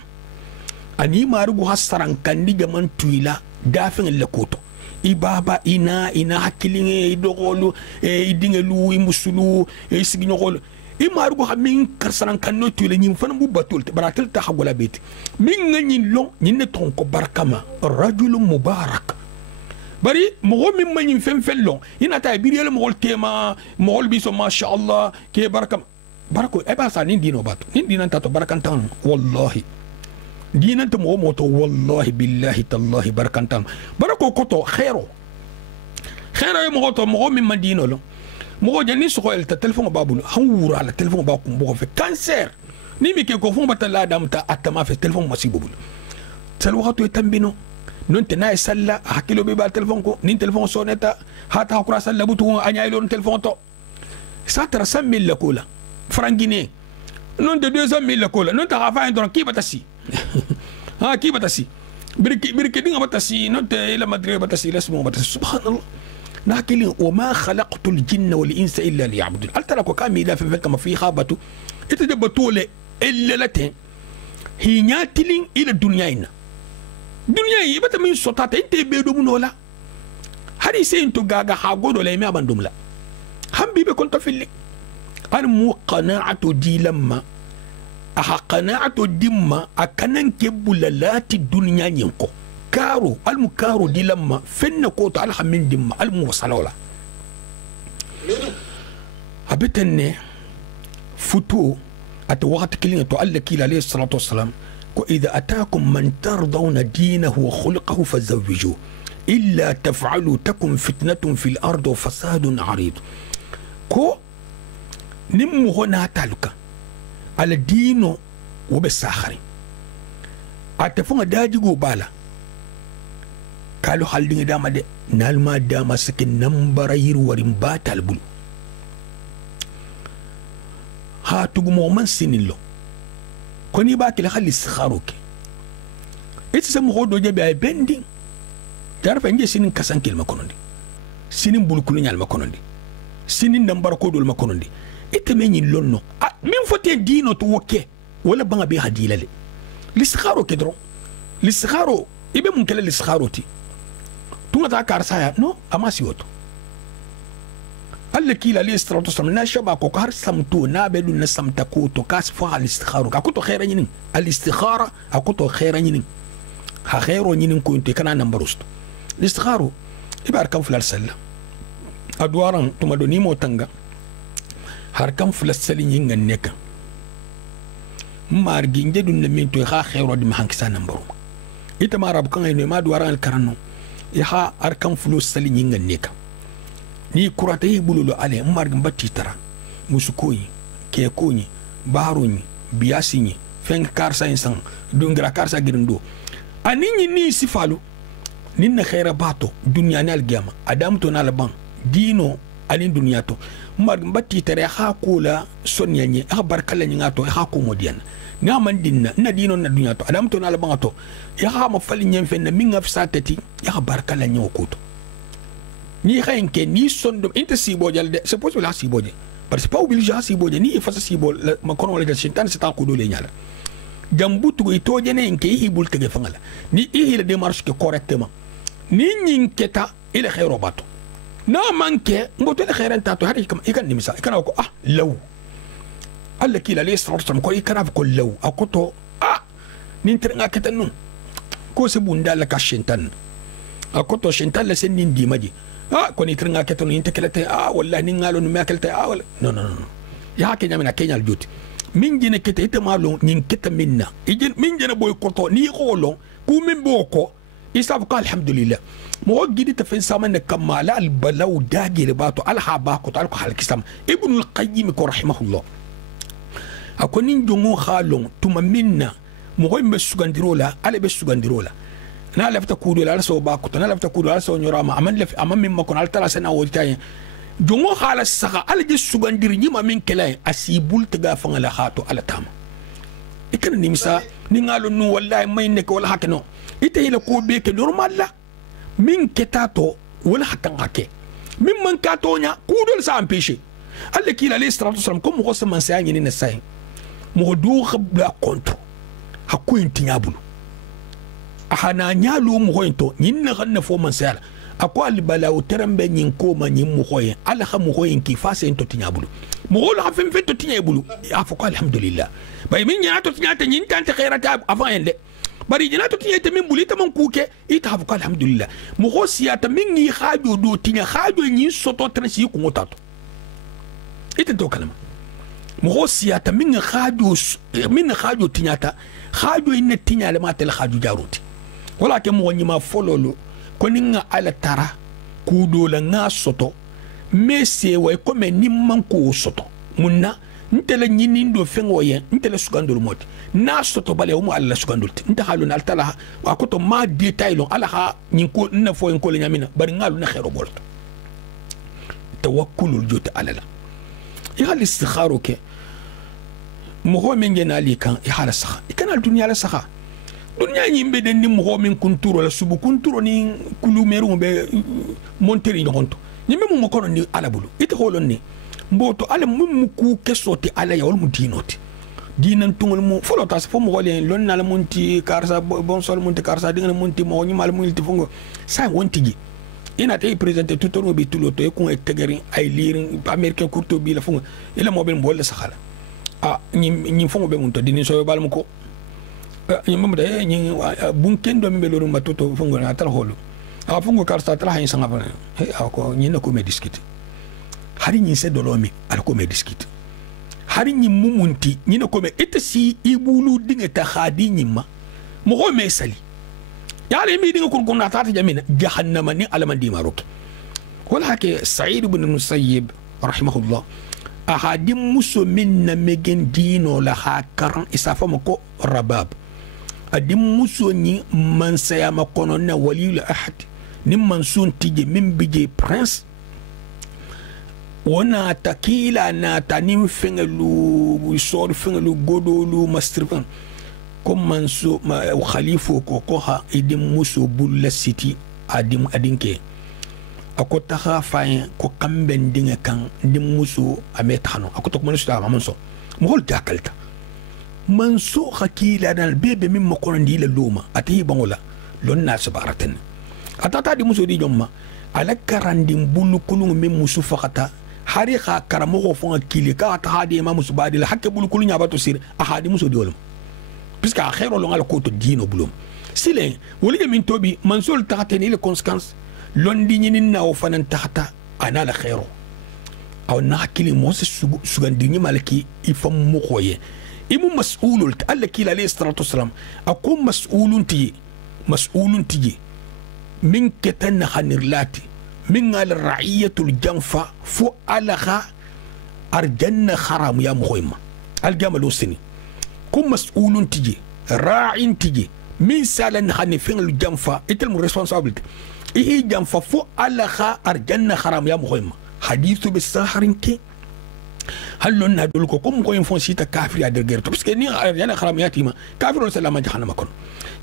ani ma argo hasaran kandi gaman tuila dafin lekoto ibaba ina hakilinge idogolu idingelu imusulu isiginyogolu imarugo hamin karsaran kanno tuile nyim fana bu batul baratel ta hagola beti min ngani long nyine tonko barkama rajulun mubarak bari mo min manyim fem long ina ta biriyel mo tema mo biso masha Allah ke barkam barako e ba sa nin dino batu nin dinan ta to barakantan wallahi dinan to mo to wallahi billahi tallahi barakantan barako koto khairo mo to mo min madino lo mo jani so ko el telephone babulu hawura la telephone ba ko mo fe cancer ni mi ke ko fo batala dam ta atama fe telephone masibul sal waxatu tambino non te nay salla hakilo be ba telephone ko ni telephone soneta hata hakura salla butu anyay lon telephone to sa tara 100 la kola frangine non de 200 la kola non ta rafa ndon ki batasi ha ki batasi birki dinga batasi non te la madre batasi lasmo batasi subhanallah لكن وما خلقت الجن والإنس إلا ليعبدون قلت لك كامي لا في كما في خابته يتدبطوا إلا لتين هي ناتلين إلى الدنيا دنيا يبقى من صوتات أنت بيدو من ولا هذه سينتو غاغا حاغود ولا يمي أبندم لا هم بيبي كنت في اللي أنا مو قناعة دي لما أها قناعة دي ما أكنن كبولالات الدنيا ينكو كارو المكارو دي لما فين كوت على من دم الموصلولا أبتني فتو أتوقت كلمة تؤلك عليه الصلاة والسلام وإذا أتاكم من ترضون دينه وخلقه فزوجوه إلا تفعلوا تكن فتنة في الأرض وفساد عريض كو نمو هنا تالك على دينه وبالساخرين أتفون داجيغو بالا kalu haldinga dama de nalma dama sake nambara yiru warin batal bulu ha tugu mo man sinillo koni ba kila khali sikharuke iti samu hodo je be bendi tarfa nge sinin kasankil makonondi sinin bulkulu nyal makonondi sinin nambara ko dol makonondi ite menyi lonno min fote dino to woke wala banga be hadilale lisikharuke dro lisikharu ibe mun kala lisikharuti tunga ta karsaya no amasi woto alla kila li istratu sam na shaba ko har samtu na bedu na samta ko to kas fa al istikharu ka kuto khaira nyinin al istikhara akuto khaira nyinin ha khairo nyinin ko inte kana nambarusto al istikharu ibar kam fulal salla adwaran tuma do ni mo tanga har kam fulal sali nyinga neka margi ndedu na minto ha khairo di mahankisa nambaru ita marab kan ay ma dwaran al karano ya arkan fulo sali nyinga neka ni kurata yi bululu ale margin batti tara musukoyi ke konyi baroni biyasinyi fen karsa insan dungra karsa girindo aninyi ni sifalu ninna khaira bato dunya na algiyama adam to na laban dino alin dunya to margin batti tara ha kula sonyanye ha barkala nyinga to ha ko modiyan na man dinna na dino na dunya to adam to na laban to ya ha ma falin yen fen na minga fsatati ya barkala nyo koto ni khayenke ni sondom inte siboje de c'est possible la siboje parce que pas obligé à siboje ni fasa sibol ma kono wala shintan c'est ta ko dole nyala jambutu go ito jene enke hibul tege fangala ni ihila démarche que correctement ni nyinketa ile khairo bato na manke ngoto ile khairan tato hari kam ikan nimisa ikan ko law alla kila li sirtum ko ikana ko law akoto nin trenga ketanu ko se bunda la ka shintan akoto shintan la sen nin dimaji koni tringa keton inte kelete wallahi ni ngalo no mekelte wala non ya ke nyamina kenyal joti min jine kete ite malo nyin keta minna ijin min jine boy koto ni xolo ku min boko isab ka alhamdulillah mo gidi ta fen sama ne kamala al balaw dagir bato al habako tal ko hal kisam ibn al qayyim ko rahimahullah akoni jongo xalon tuma minna mo koy be sugandirola ale be sugandirola na lafta kudu la so bako na lafta kudu la so nyorama aman laf amam min makon al tala sana wotay jongo xala saxa al je sugandir nyima min kelay asibul taga fanga la khato ala tama ikana nimsa ni ngalo nu wallahi may nek wala hakeno ite ila ko be ke normal la min ketato wala hakan hake min man katonya kudol sa empêcher alla kila alayhi salatu wasalam comme ko sama sa nyini na say mo do khabla contre hakku intinyabulu ahana nyalu mo hoynto nyinna ganna fo man sala ako al balaw terambe nyin ko ma nyin mo hoye ala xam hoyin ki fa sen to tinyabulu mo hol hafem fe to tinyabulu afako alhamdulillah bay min nyato tinyata nyin tante khairata avant ende bari jina to tinyata min bulita man kuke ita afako alhamdulillah mo ho siyata min ni khajo do tinya khajo nyin soto transi ko ngotato ita to kalama mo ho siyata min khajo tinyata khajo inna tinyale ma tel khajo jaruti wala ke mo nyima fololo koninga ala tara kudola nga soto mese way comme nimman ko soto munna ntele nyini ndo fengo ye ntele sugandul moti na soto bale mo alla sugandul nta haluna altala wa ko to ma detail ala ha nyinko na fo en ko le nyamina bari ngalu na khairu bolto tawakkulul jota ala la ya al-istikharu ke mo ho men gena ali kan ya hala sakha ikana dunya la sakha dunya nyimbe den ni mo min kunturo la subu kunturo ni kulumeru be monteri no honto nyimbe mo kono ni ala bulu ite holon ni mboto ala mum ku kesoti ala yawol mu dinoti dinan tungol mu folo tas fo mo wole lon na la monti karsa bon sol monti karsa dinga monti mo nyi mal mu ilti fongo sa wonti gi ina tay presenter tout no bi tulo to ko e tegeri ay lirin americain courto bi la fongo ila mo ben bolle sakhala nyi fongo be mun to dinin so bal mu ko nyimba de nyi bunken do mbe lorum batoto fongo na tar holu fongo karsa tar hayin sanga bana ko nyi na ko me diskite hari nyi se dolomi al ko me diskite hari nyi mumunti nyi na ko me etasi ibulu dinga ta khadi nyima mo ko me sali yale mi dinga kun kun ta jamina jahannama ni alamandi maroke wala ke sa'id ibn musayyib rahimahullah ahadim muso minna megen dino la hakaran isafa mako rabab adim muso ni mansaya makono na waliyul ahad ni mansun tije min bije prince wana takila na tanim fengelu sor fengelu godolu mastrifan comme manso khalifu ko ha idim muso bulla city adinke akota ha fayin ko kamben dinga kan dim muso ametano akoto ko manso ta manso mo hol dakalta manso khakila dal bebe min makono ndi la luma ati bangola lon na sabaratan atata di muso di jomma ala karandim bulu kulung min muso fakata hari kha karamo ko fonga kili ka ta hadi ma muso badila hakke bulu kulunya bato sir ahadi muso di wolum puisque akhero lo ngal ko to dino bulum sile woli min tobi manso ta tani le conséquences londi ñini na o fanan taxta ana la khairu aw na hakili mo se sugandi ñi malaki ifam mu xoye imu mas'ulul allaki la alayhi salatu wassalam akum mas'ulun ti min ketan khanirlati min al ra'iyatul janfa fu alaha arjanna kharam ya muhimma al jamalu sini kum mas'ulun ti ra'in ti min salan khanifin al janfa etel mu responsabilité إيه جام ففو على خا أرجعنا خرام يا مهمة حديث بالسهرين كي هل لون هدولكو كم كوين فونسيتا كافر يا درجيرتو بس كني أرجعنا خرام يا تيما كافر ولا سلام جهنم كون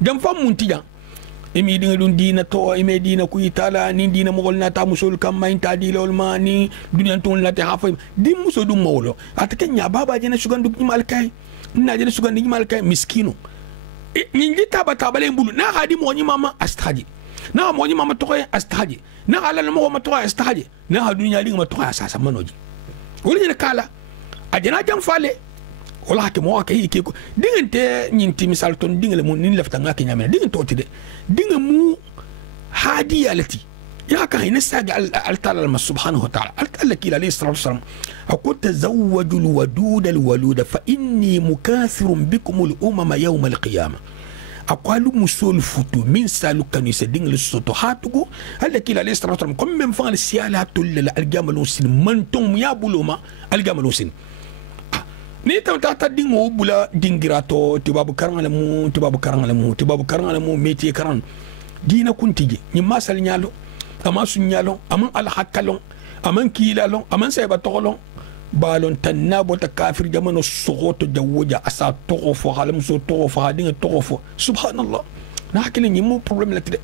جام فم منتجا إمي دين دينا تو إمي دينا كوي تالا نين دينا مغلنا تامسول كم ما إنت دي لولما ني دنيا تون لا تحافظ دي مسودو مولو أتكلم يا بابا جينا شغان دوك نمالكاي نجينا شغان نمالكاي مسكينو نيجي تابا لين بولو نا هادي موني ماما أستحجي na mo ni mama to astahaji na ala na mo ma to astahaji na ha dunya linga ma to asasa manoji wala ni kala ajana jam fale wala ke mo akay ke ko dingante nyinti misal ton dingle mo ni lafta ngaki nyame dingin to tide dinga mu hadi alati يا كهين ساق على سبحانه وتعالى قال لك عليه الصلاة والسلام أقول تزوجوا الودود الولود فإني مكاثر بكم الأمم يوم القيامة أقوالوا مسول فتو من سالو كانوا يسدين للسوتو هاتوكو قال لك عليه الصلاة والسلام كم من فعل السيالة تولى الجاملوسين من توم يا بلوما الجاملوسين ni tam ta dingo bula dingirato tibabu karang alamu meti karan dina kuntije ni masal nyalo ama sunyalo aman al hakalon aman kilalo aman sayba tolon balon tanabo ta kafir jamano sogoto jawoja asa togofo halam so togofo hadinga togofo subhanallah na hakile ni mo problem la tide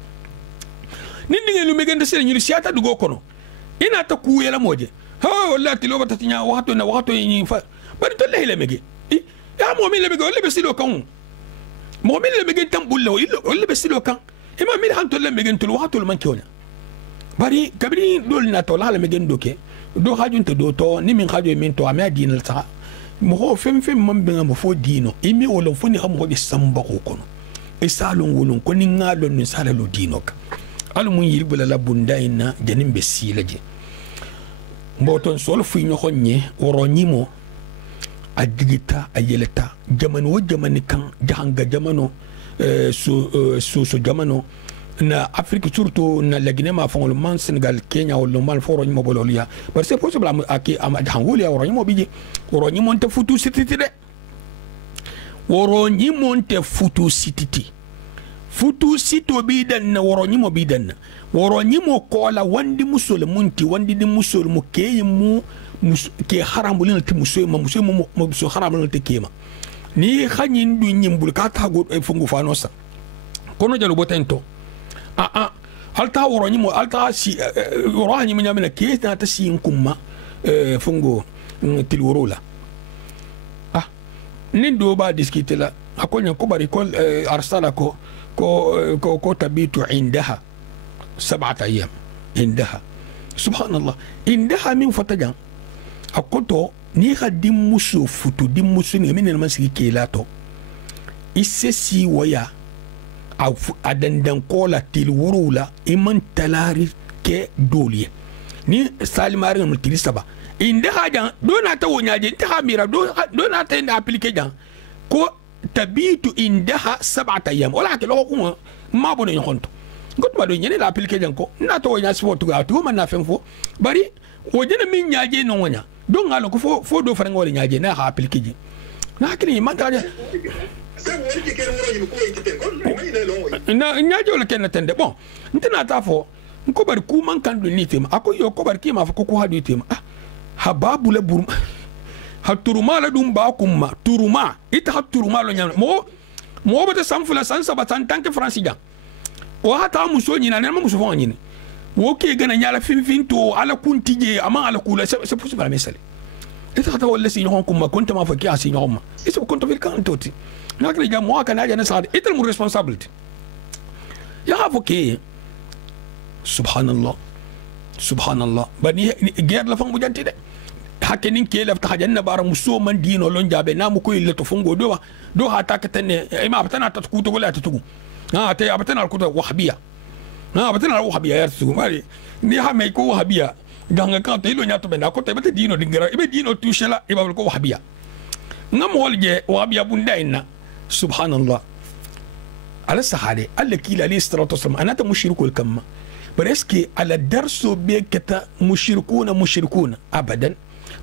nindinge lu megende sel ni siata dugo kono ina ta kuyela moje ha wallahi tiloba tatinya wato na wato ni fa bari to lehile mege ya momin le mege wala besilo kan momin le mege tambullo wala besilo kan ima mir han to le mege to wato man kiona bari kabri dol na to la mege ndoke do hajunta do to ni min hajo min to ama dinal ta mo ho fem man be mo fo dino imi wolo fo ni xam ho be samba ko kono e salon wolon ko ni ngalo ni sala lo dino ka alu mun yiri bula la bunda ina janim be silaje mboton sol fu ñoko ñe woro ñimo a digita a yeleta jamano jamani kan jahanga jamano so jamano na Afrique surtout na la Guinée ma fongol man Sénégal Kenya wala man foro ñimo bololia parce que possible am aki am hangoli woro ñimo bije woro ñimo te futu sititi de woro ñimo te futu sititi futu sito bidan na woro ñimo bidan woro ñimo kola wandi musol munti wandi di musol mu key mu ke haramulin te muso ma muso mo muso haramulin te kema ni xagnin du ñimbul ka tago e fungu fanosa kono jalu botento alta woro ñimo alta si woro ñimo ñamena ke ta ta si kumma fungu til woro la nin do ba discuter la akonya ko bari ko arsala ko tabitu indaha 7 أيام عندها سبحان الله عندها من فتجان أكتو نيخا ديموسو فتو ديموسو من المسكي كيلاتو إسسي ويا أو أدندن قولا تلورولا إمن تلاري كي دولي ni salimari no tilisaba عندها جان دونا تو نياجي انتها ميرا دونا تين ابليكي جان كو تبيت عندها 7 أيام ولا كلو ما بوني يخونتو got ma do nyene la appliquer janko na to nya sport ga to man na fenfo bari o jena min nyaaje no wonya do ngalo ko fo do fara ngol nyaaje na ha appliquer ji na kini man ta na nyaaje wala ken tende bon ntena ta fo ko bari ku man kan do ni tema ako yo ko bari ki ma fa ko ha do tema ha babu la burum ha turuma la dum ba kumma turuma ita ha turuma lo nyam mo bata samfula sansa batan tanke francien o hata muso nyina ne muso fo nyina wo ke gana nyala fin to ala kuntije ama ala kula c'est possible mesale et hata wala si ñon kuma konta ma fa ki asi ñom et c'est konta fil kan toti nak le jam mo kana jana sa et le responsabilité ya hafo ke subhanallah bani guerre la fam bu janti de hakenin ke la ta janna bara muso man dino lon jabe na mu ko ile to fungo do hata ka tane ima batana ta ku to wala ta tugu تي أبتنا الكتب وهابية أبتنا الوهابية يا رسول مالي نيها ميكو وهابية جانغ كان تيلو نياتو بنا كتب بت دينو دينغرا إبى دينو توشلا إبى بالكو وهابية نعم والجي وهابية بندائنا سبحان الله على السحارة على كيل عليه الصلاة والسلام أنا تمشركو الكم بريسكي على الدرس بكتا مشركون أبدا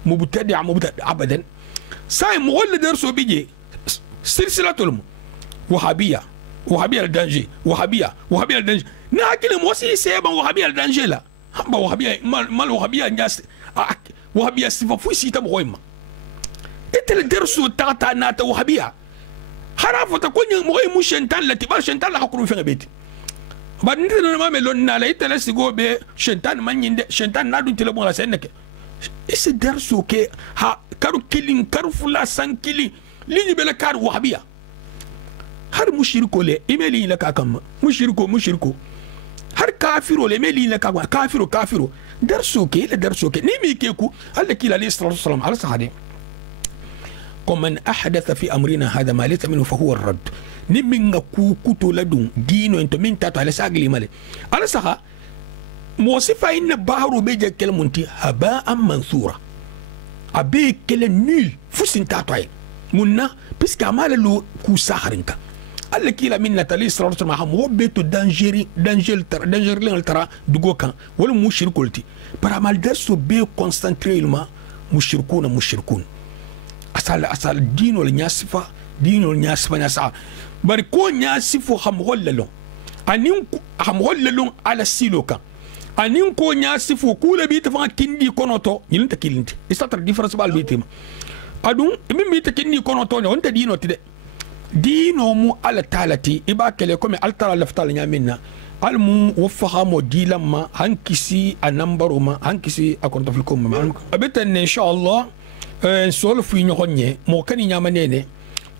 مبتدع أبدا ساي مغل درس بيجي سلسلة الم وهابية الدنجي وهابية الدنجي ناكل موسي سيبا وهابية الدنجي لا هم وهابية مال وهابية الناس وهابية سيفا فوسي تبغيما انت الدرس تاتا ناتا وهابية حرافة تكون مغي شنتان لتبار شنتان لحقروا في بيتي بعد نتنا ما ملون نالا انت لسي جو بي شنتان من يند شنتان نادو تلبون على سنك اس الدرس كي ها كارو كيلين كارو فلا سان كيلي ليني بلا كارو وهابية har mushiriko le imeli la kakam mushiriko har kafiro le imeli la kakwa kafiro darsuke ni mi keku alla kila alayhi salatu wasalam ala sahade comme man ahdatha fi amrina hada ma laysa minhu fa huwa ar-radd ni minga ku kuto ladun dino ento min tato ala sagli male ala saha موصفة إن بحر بيجا كلمنتي هباء منثورا أبي كلا نيل فسين تاتوي منا بس كمال لو كوساخرنكا الله كيلا من نتالي سرورت معهم هو بيتو دانجر ترى دغوكا ولا مشرك قلتي برامال درسو بي كونسنتريلما مشركون أصل دين ولا نياسفا نياسا bari ko nya sifo xam hollalo anin xam hollalo ala siloka anin ko nya sifo kula bi ta fa kindi konoto yilinta kilinti istatra difference bal bi tema adun min bi ta kindi konoto ne wonta dino tide dino mu ala talati iba kele comme altara laftal nya minna almu wafaha mo dilamma hankisi a nambaro ma hankisi a konto fil kom ma abetan inshallah solo fu nyonye mo kani nya manene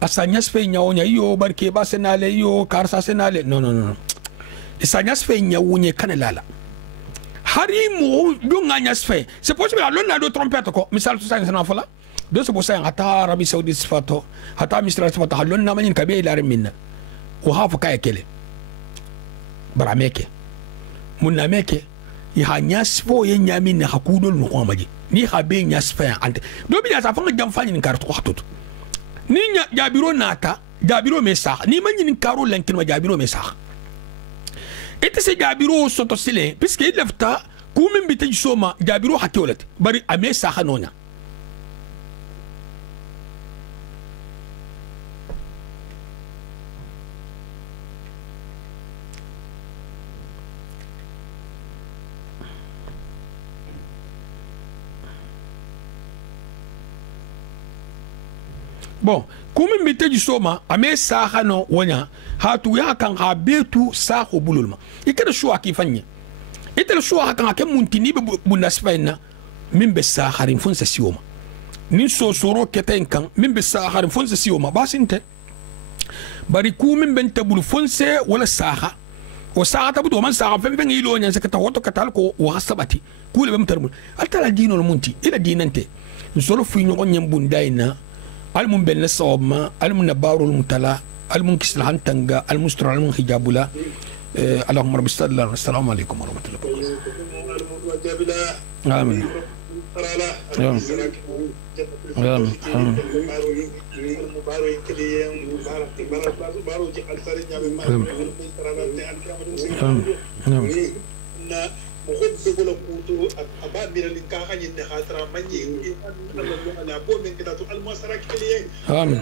asanya sfe nyawonya iyo barke ba senale iyo karsa senale no isanya sfe nyawunye kanelala hari mo dunga nya sfe c'est possible alon na do trompette ko misal to sa na fala do se bosa hata arabi saudi sifato hata misra sifato halon na manin kabe ila minna wa hafu kay kele barameke munna meke ya nya sfo ye nyami na hakudol no kwamaji ni habe nya sfe ante do bi sa fanga jam fani karto ko hatutu ni jabiro nata jabiro mesa ni manyin karo lankin ma jabiro mesa ite se jabiro soto sile puisque il lefta kumin bitaji soma jabiro hakolet bari amesa hanonya bon comme mbite du soma ame saha no wonya hatu ya kan ha betu saho bululma ikada shuwa ki fanye itel shuwa kan ke muntini be bunasfaina min be saharin funsa sioma nin so soro keten kan min be saharin funsa sioma basinte bari ku min ben tabul funse wala saha o saha tabu do man saha fen fen ilo nya sakata woto katal ko wa sabati ku le bam tarbul altala dino munti ila dinante solo fu nyo nyam bundaina المن بين الصوم المن نبار المتلا المن كسل هنتنجا المستر المن حجابلا اللهم رب الله السلام عليكم ورحمة الله وبركاته آمين مخد بقول كوتو أبا مير اللي كان خاني نخاطر مني أنا أبو من كده تو المسرك كليه آمين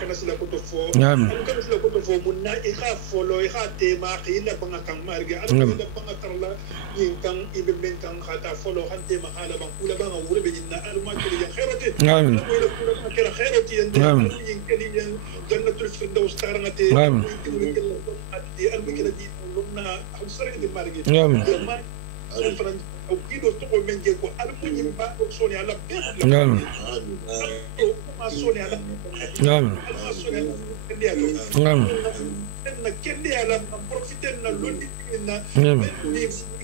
كنا سلا كوتو فو آمين كنا سلا كوتو فو منا إخاف فلو إخاف تما خيلا بنا كان مارجع أنا خيلا بنا كرلا يمكن يبين كان خاطر فلو خان تما خالا بنا كولا بنا ولا بيجنا الماء كليه خيرتي آمين ولا كولا كلا خيرتي آمين كليه جنة الفردوس تارنتي آمين المكلا دي لنا حسرة دي مارجع آمين أو كيلو تقول من جيكو المهم بقى صوني على بيت نعم ما صوني على نعم نعم إن كندي على بروفيتنا لوني إن نعم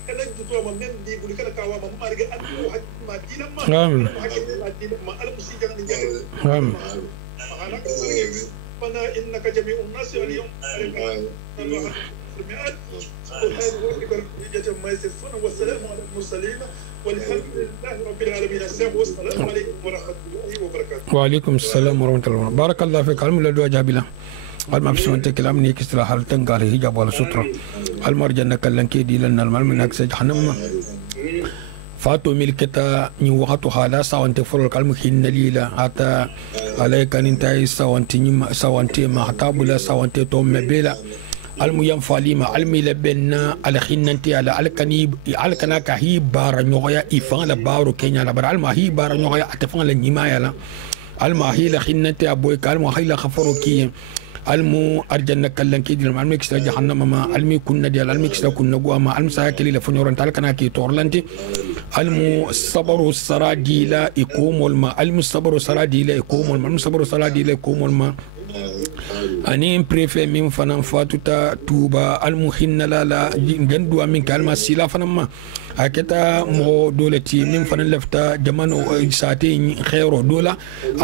كنا جتوا ما من دي بقول كنا كوا ما مارجع أنو حد ما دينا ما نعم حد ما دينا ما المسيجان نجاي نعم أنا كسرين فأنا إنك جميع الناس اليوم والسلام على المرسلين والحمد لله رب العالمين. والسلام عليكم ورحمة الله وبركاته. وعليكم السلام ورحمة الله. بارك الله فيك. علم الله جابلا. علم بسم كلام نيك استراحة تنقال هجاب ولا سترة. المرجع نكلن كيدي لنا المال من أكسج حنما. فاتو ملكتا نيوهاتو حالا سوانتي فرول كلمة خين ليلا حتى عليك أن انتهي سوانتي ما حتابلا سوانتي توم مبيلا. الميم فاليما المي لبنا على خننتي على الكنيب على كناك هي بار نوغيا إفان لبارو كينيا لبر الما هي بار نوغيا أتفان لنيمايا لا الما هي لخننتي أبوي كالما هي لخفرو كي المو أرجنا كلن كي دي المي كستا جهنم ما المي كنا دي المي كستا كنا جوا ما الم ساكلي لفنورن تال كناكي تورلنتي المو صبر السراديلا يقوم الما الم صبر السراديلا يقوم الما الم صبر السراديلا يقوم الما أني بريفي من فنان فاتوتا توبا المخين لا جندوا من كلمة سيلا فنما aketa mo dolati min fanan lafta jamano saatin khairo dola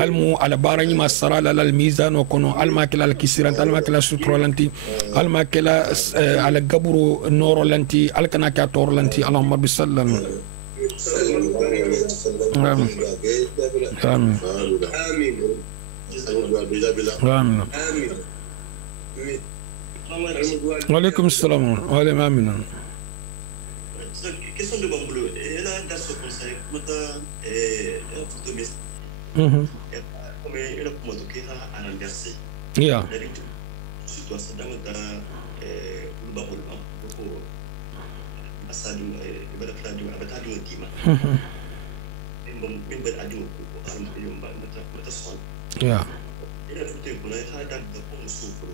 almu ala barani masara al mizan wa kono almakila al kisiran almakila sutrolanti almakila ala gaburu norolanti alkana ka torlanti allahumma bisallam amin amin amin وعليكم السلام وعليكم آمين. Question de Bamboulou, elle a dans ce conseil, comme elle a commenté à l'inverser. Yeah. Surtout ça dans le Bamboulou, pour ça du Badafladu, Abatadu Dima. Même Badu, Yeah. Il a fait pour être dans le pont souffle.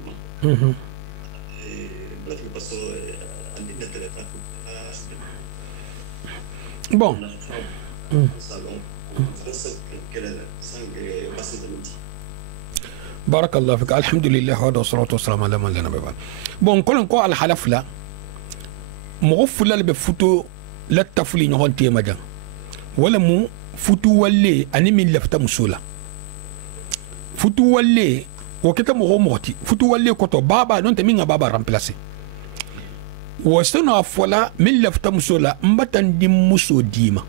Bon. بارك الله فيك الحمد لله والصلاة والسلام على من لا نبي بعد. بون كلن كو على حلف لا مغفل اللي بفوتو لا تفلي نهون تيمجا ولا مو فوتو ولي أني من لفت مسولا فوتو ولي وكتا مغو موتي فوتو ولي كوتو بابا نونت مين بابا رامبلاسي وسنو أفولا من لفت مسولا مبتن دي مسو ديما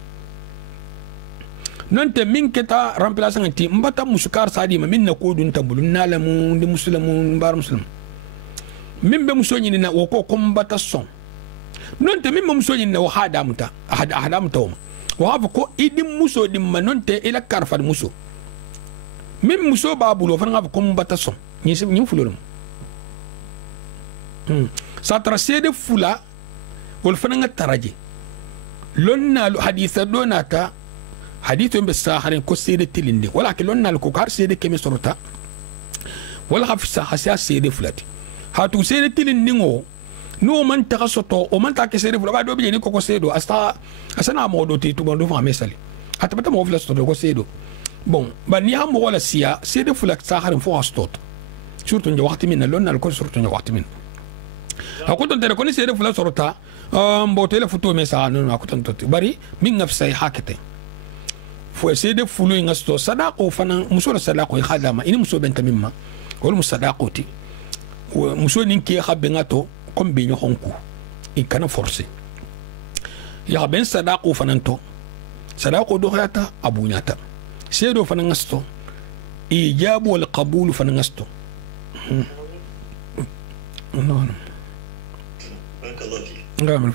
نونت مين كتا رامبلاسي نتي مبتا مسكار ساديما من نكودو نتبولو نالمو دي مسلمو بار مسلم من بمسو نينا وكو كومباتا سون نونت مين بمسو نينا وحادامتا أحدامتا وما وهافكو إدي مسو دي ما نونت إلا كارفا مسو même muso ba bulo fa nga ko mbata son ni fulolum sa tracede fula wol fa nga taraje lonna haditha donata hadithu be saharin ko sede tilinde wala ke lonna ko kar sede keme sorota wala hafsa hasa sede fulati hatu sede tilinde ngo no man ta soto o man ta ke sede fula ba do bi ni ko sedo asta asana modo ti to bondo fa mesali hatta bata mo fula soto ko sedo bon ba ni am wala siya sede fulak saharin fo astot surtout nja waqti min lonna ko surtout nja waqti min hakuton tere ko ni sede fulak sorota mbotele futo me sa no hakuton to bari min nafsai hakete fo sede fulu ngasto sadaqo fana muso sadaqo khadama ini muso benta mimma wal musadaqoti muso nin ki khabbe ngato kom be nyonku in kana forcer ya ben sadaqo fananto sadaqo do khata abunyata سيدو فنغستو إيجاب والقبول فنغستو الله بارك الله فيك. نعم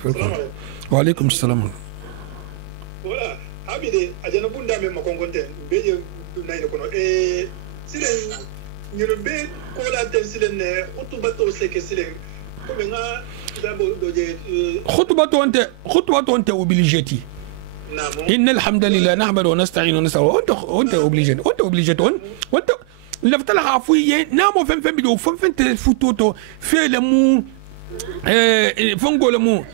وعليكم السلام. ولا عبيدي أجانا بوندا مما كونكونتين بيجي ناينا كونو سيلين نيربي كولا تن سيلين خطبة سيك سيلين كومينا دابو دوجي خطبة أنت وبلجتي إن الحمد لله نحمد ونستعين ونستغفر وأنت أوبليجيت وأنت لفت لها فوي نامو فين بدو فين تفوتوتو في لمو فنقول لمو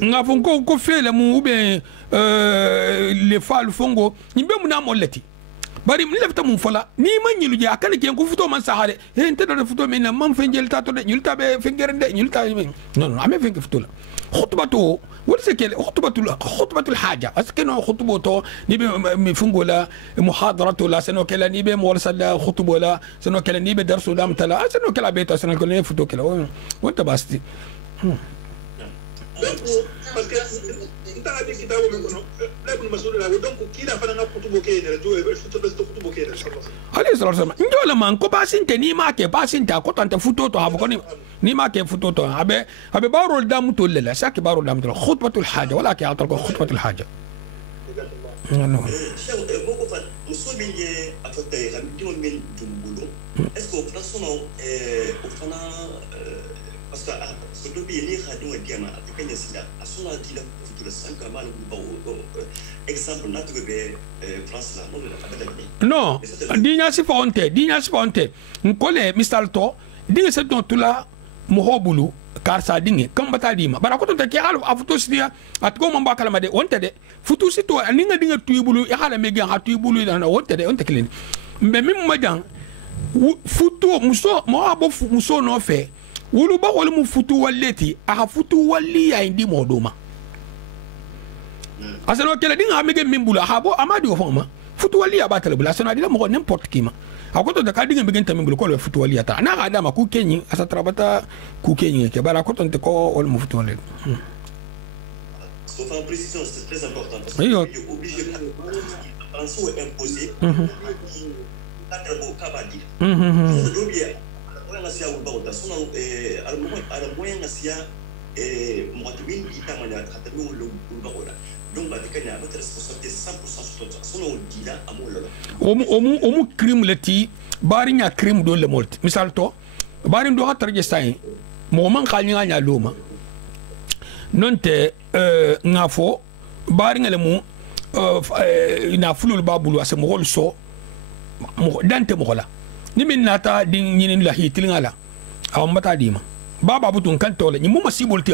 نافنكو كو في لمو بين لفال فنقو نبي نامو التي bari mi lefta mum fola ni man nyilu ja kan ke ko futo man sahare ente do futo men man fengel tato de nyulta be fengerde nyulta non ame fengel futo la khutbatu ولسه كده خطبة الحاجة أسكنه خطبته نبي مفنقولا محاضرة ولا سنو كلا نبي مورسل خطبة ولا سنو كلا نبي درس ولا متلا سنو كلا بيت سنو كلا نفتو كلا وانت باستي parce que nta adi kitabu men kono lebul masul la donc kila fana na kutubo ke ne jo e futo be kutubo ke ne ali sallallahu alaihi wasallam ndola man ko basinte ni ma ke basinte ko tanta futo to habo ko ni ma ke futo to abe barol dam to lela saki barol dam to khutbatul haja wala ke atal ko khutbatul haja non cheikh boko fa muso min je afata xam dimo min dumbulo est-ce que façon o fana parce que ce que bien les radio diama africaine sida asuna dila futur 5 mal ba exemple natu be France la non dinya si fonte nkole misal to dinga se don tula mohobulu karsa dinge kambata dima bara ko to ke halu afuto sidia atko mo mbakala made wonte de futu sito ninga dinga tuyibulu e hala megi ha tuyibulu na wonte de wonte kilini mbe mim madan futu muso mo abo muso no fe wulu ba wala mu futu walleti aha futu walli ya indi modoma asano kele dinga amege mimbula habo amadi ofoma futuwali abatale bula asano adila mo n'importe qui ma akoto da kadinga begenta mimbula ko le futuwali ata na ada ma ku kenyi asatrabata ku kenyi ke bara koto nte ko ol mu futuwali sauf en précision c'est très important parce que il est obligé de penser ou imposer cadre bo kabadi dobiye wala sia u bawta sono ala moyen sia mu'admin itamana khatamu lu bawla donc ba dikanya ba responsabilité 100% sur sono dila amolo omu crime leti bari nya crime do le molt misal to bari do hatar je sai mo man khanya nya loma nonte ngafo bari ngale mu ina fulul babulu ase mo so mo dante mo la ni min nata din nyinin la hitlingala aw mata dima baba butun kan tole ni mo masibul ti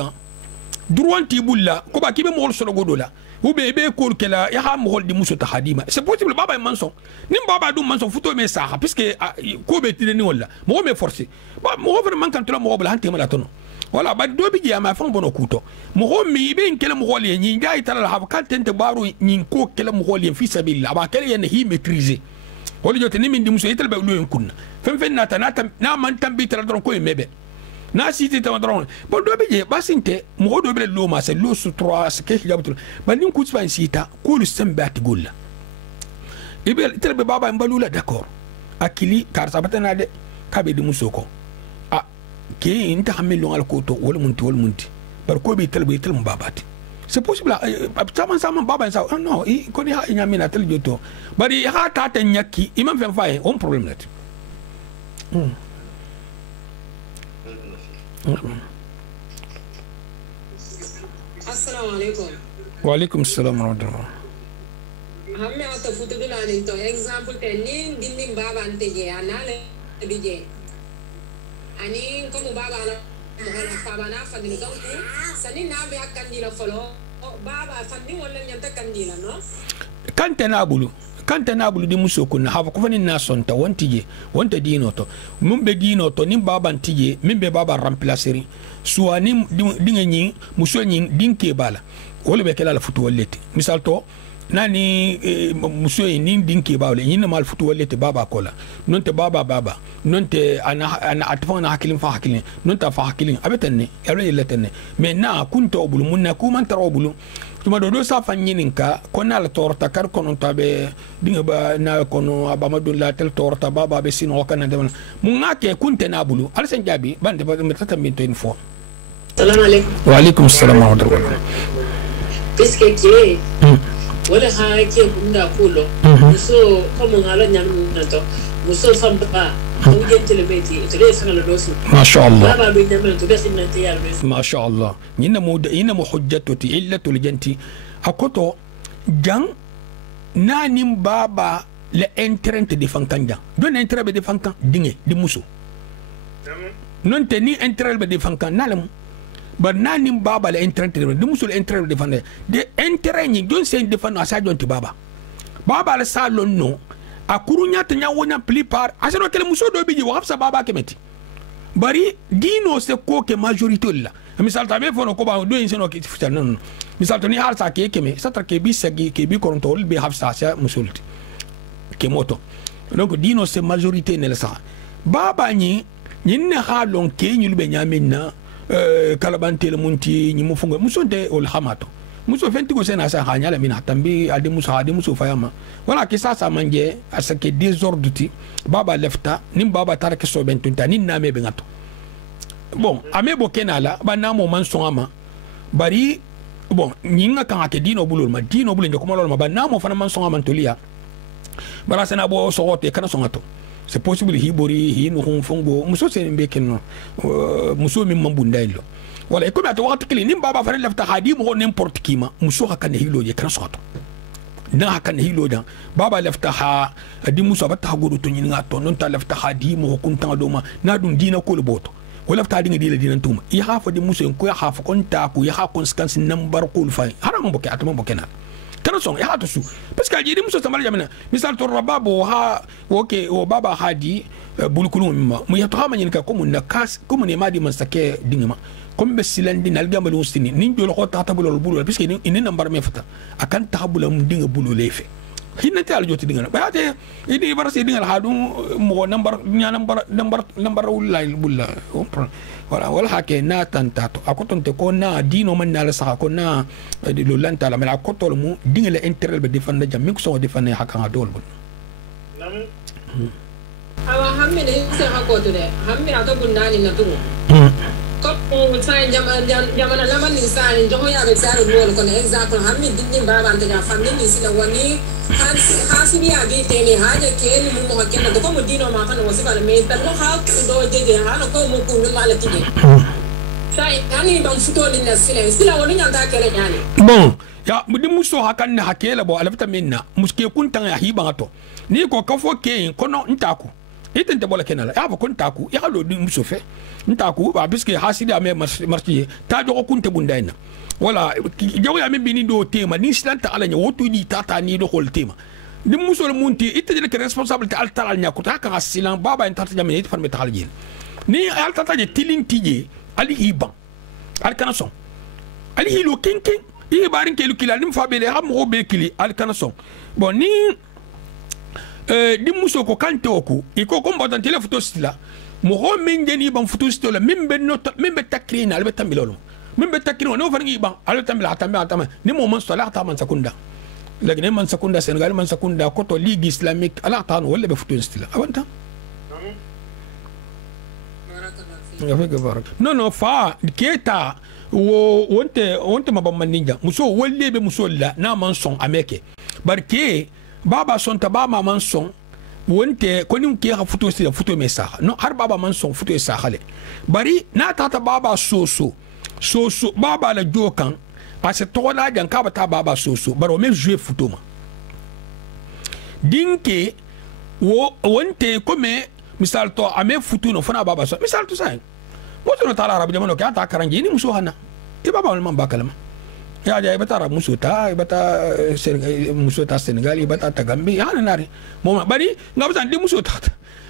droit bulla ko ba kibe mo so godola ube be ko kala ya ha mo di muso ta hadima c'est possible baba manson ni baba dum manson futo me saha puisque ko be ti ni wala mo me forcer ba mo vraiment kan tole mo bla hante mala tono wala ba do bi jama fa bono kuto mo ho mi be kele mo holi ni ngai tala ha kan tente baru ni ko kele mo holi fi sabilillah ba kele yen hi maîtriser wala jote ni min di muso yitel be lu en kunna fen nata na man tambi tala don ko mebe na siti ta don bo do be je basinte mo do be lo ma se lo su 3 se ke jabutul ba nin ku span sita ko lu sembati golla ibe tel be baba mbalula d'accord akili kar sabatana de kabe di muso ko ke inta hamilon al koto wala munti bar ko bi tel mbabati c'est possible sama baba sa non ko ni ha nyamina tel joto bari ha ta nyaki imam fen faye on problème net assalamu alaikum wa alaikum assalam wa rahmatullah hamme ata futu dulani to example te ni dindim baba anteje anale bije ani comme baba la mo baba na fandi donc sani na be akandila folo baba fandi wala nyanta kandila no kante na bulu di muso kunna hafa ko fani na sonta wonta dino to mun be dino to ni baba ntije min be baba remplacer suwa ni dinga nyi muso nyi dinke bala wala be kala la futu walleti misal to nani muso ni dinke bala ni mal futu walleti baba kola nonte baba nonte ana atfana hakilin fa hakilin nonta fa hakilin abetanne yalo yeletenne mais na kunto bulu munna ku man taro bulu tuma do sa fanyinin ka konna la torta kar kono tabe dinga ba na kono abamadu la tel torta baba be sino kana de mun ngake kunte na bulu alsen jabi bande ba metata min to une fois salam alaikum wa alaikum assalam wa rahmatullah puisque qui wala ha ke bunda kulo so comme ngalo nyam to muso samba ما شاء الله ما شاء الله ينمو حجتي إلة الجنتي أكتو جان نانيم بابا لإنترنت دي فانكان جان دون إنترنت دي فانكان دي موسو نون تني إنترنت دي فانكان نالم بر نانيم بابا لإنترنت دي موسو لإنترنت دي فانكان دي إنترنت دون سين دي فانكان أساجون تي بابا لسالون نو akurunya tanya wona plupart asano kele muso do biji wapsa baba kemeti bari dino se ko ke majorité la misal tabe fono ko ba do inseno ke futal non misal to ni har sa ke keme satra ke bi sagi ke bi kontol bi hafsa sa musulti ke moto donc dino se majorité ne la sa baba ni ne halon ke nyul be nyamina kalabante le munti ni mo fungo musonte ol hamato muso fenti ko sena sa hanya la mina tambi ade muso fayama wala ki sasa manje asake désordre ti baba lefta nim baba tarake so bentunta nin na me be ngato bon ame bo kenala ba na mo man ama bari bon nyinga kan ake dino bulul ma dino bulul ndoko ma ba na mo fana man ama tolia bara sena bo so wote kana so ngato c'est possible hibori hi no fongo muso se mbe kenno muso mi mambunda ilo wala ko ba to wakati kili nim baba fa lefta hadim ho n'importe qui ma muso hakane hilo je kana so ngato na hakane hilo da baba lefta ha di muso ba ta godo to nyinga to non ta lefta hadim ho kun tan do ma na dun dina ko le boto wala ta dinga dila dinan tuma ya hafa di muso en ko ya hafa kon ta ko ya ha consequence number ko fa haram bo ke atama bo kenan kana son ya to su parce que di muso tamala jamina misal to rababo ha oke o baba hadi bulkulum mimma mu ya to ha manyin ka ko mun nakas ko mun ma di man sake dinga ma comme be silandi nal gamal ustini nin jolo ko tata bulol bulol parce que ni nambar me fata akan tahabula mun dinga bulole fe hinna ta aljoti dinga ba te idi barasi dinga hadu mo nambar nya nambar wallahi bulla wala wala hake na tantato akoton te ko na dino man na la sa ko na di lo lanta la mala akotol mu dinga le intérêt be defanda jam mi ko so defane hakka dol bul awa hamme ne se hakoto de hamme ato bundani na tu ko sai jamana laman ni sai joho ya be saro dol ko example hamme dinni baba anta ja famni ni sila wani hasini ya bi tele haja ke ni mu mo kenna ko mo dino ma fa no wasiba me tan no ha do jeje ha no ko mo ku no mala tije sai ani ban futo ni na sila woni nyanda kele nyani bon ya mudi muso hakan na hakela bo alafta minna muske kuntan ya hiba to ni ko kafo ke kono ntaku iten te bola kenala ya ba kun taku ya lo di muso fe ntaku ba biske hasidi ame marti ta do ko kunte bundaina wala jaw ya me bini do tema ni silanta ala nya wotu di tata ni do hol tema di muso le munti ite de responsabilité al taral nya ko ta ka silan baba en tata jamene farme taral jil ni al tata je tilin tije ali iban al kanason ali hilo kinkin i barin ke lukila nim fabele ha mo be kili al kanason bon ni di muso ko kante oku iko ko mbotan tele photo stila mo ho min jeni ban photo stila min be takrina albe tamilolo min be takrina no farngi ban albe tamila atama ni mo man sala ta man sakunda lagine man sakunda Senegal man sakunda ko to ligue islamique ala ta no wala be photo stila awanta no fa keta wo wonte mabam ninja muso wolle be muso la na man son ameke barke baba son ta ba man son wonte ko nim ke ha futo si futo me sa no har baba man son futo sa khale bari na ta baba soso baba la jokan a se to la jan ka bata baba soso baro me jouer futo ma dinke wonte ko me misal to ame futo no fana baba so misal to sai mo to no tala arab jamano ka ta karanji ni muso hana e baba man bakalama ya ja ibata arab muso ta muso ta Senegal ibata ta Gambie ya nari mo bari ngabsan di muso ta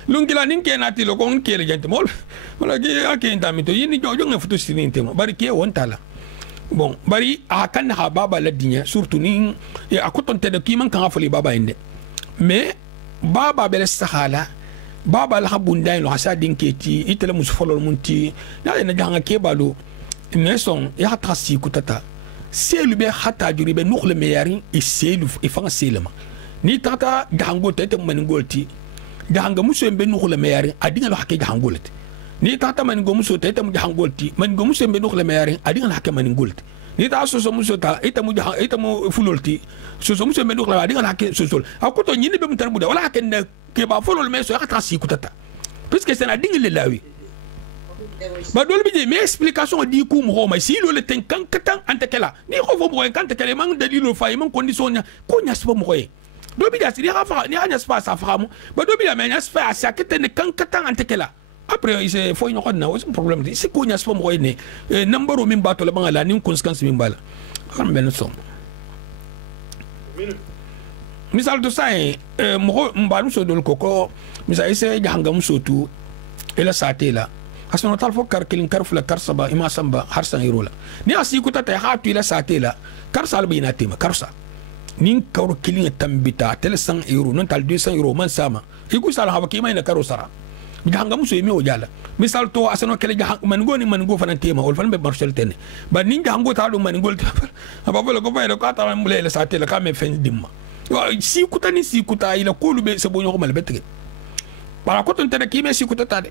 lungila ninke nati lo kon kele jante mol wala gi ake ndamito yini jojo nga futu sinin tema bari ke wontala bon bari a kan ha baba la dinya surtout ni e akoton te de ki man kan afali baba inde mais baba bele sahala baba la habunda lo hasa dinketi itele muso folol munti na janga ke balo neson ya trasi kutata selu be hata juri be nukhle meyari e selu e fanga selema ni tata jango tete maningolti janga muso be nukhle meyari adinga lo hakke jangolti ni tata maningo muso tete mu jangolti maningo muso be nukhle meyari adinga lo hakke maningolti ni ta so muso ta ita mu fulolti so muso be nukhle adinga lo hakke so akoto nyini be mutar buda wala hakke ne ke ba folol meso ya trasi kutata puisque c'est na dinga le lawi ba dole bi me explication di ku mo ma si lo le ten kan katan antekela ni ko fo mo kan tekele man dalilo fa man condition ko nya spa mo ko do bi da si ha fa ni anya spa sa fa mo ba do bi da me nya spa sa kete ne kan katan antekela après il se fo no ko na c'est un problème c'est ko nya spa mo ko ne number min ba to le bangala ni conséquence min bala am ben so misal do sai mo mbaru so dol koko misal ise jangam so tu ela satela asno tal fo kar kilin kar fula kar saba ima samba har san irola ni asi kuta ta ha tu ila satela kar sal bina tema karsa nin kar kilin tambita tel san euro non tal 200 euro man sama igu sal ha ba kima ina karo sara bi hanga muso yemi o jala misal to asno kele man go fanan tema ol fan be marshal tene ba nin jango ta do man gol ta ba ba ko ba ko ta mule ila satela ka me fen dimma si kuta ila kulu be se bonyo ko mal betge para ko ton tene kime si kuta ta de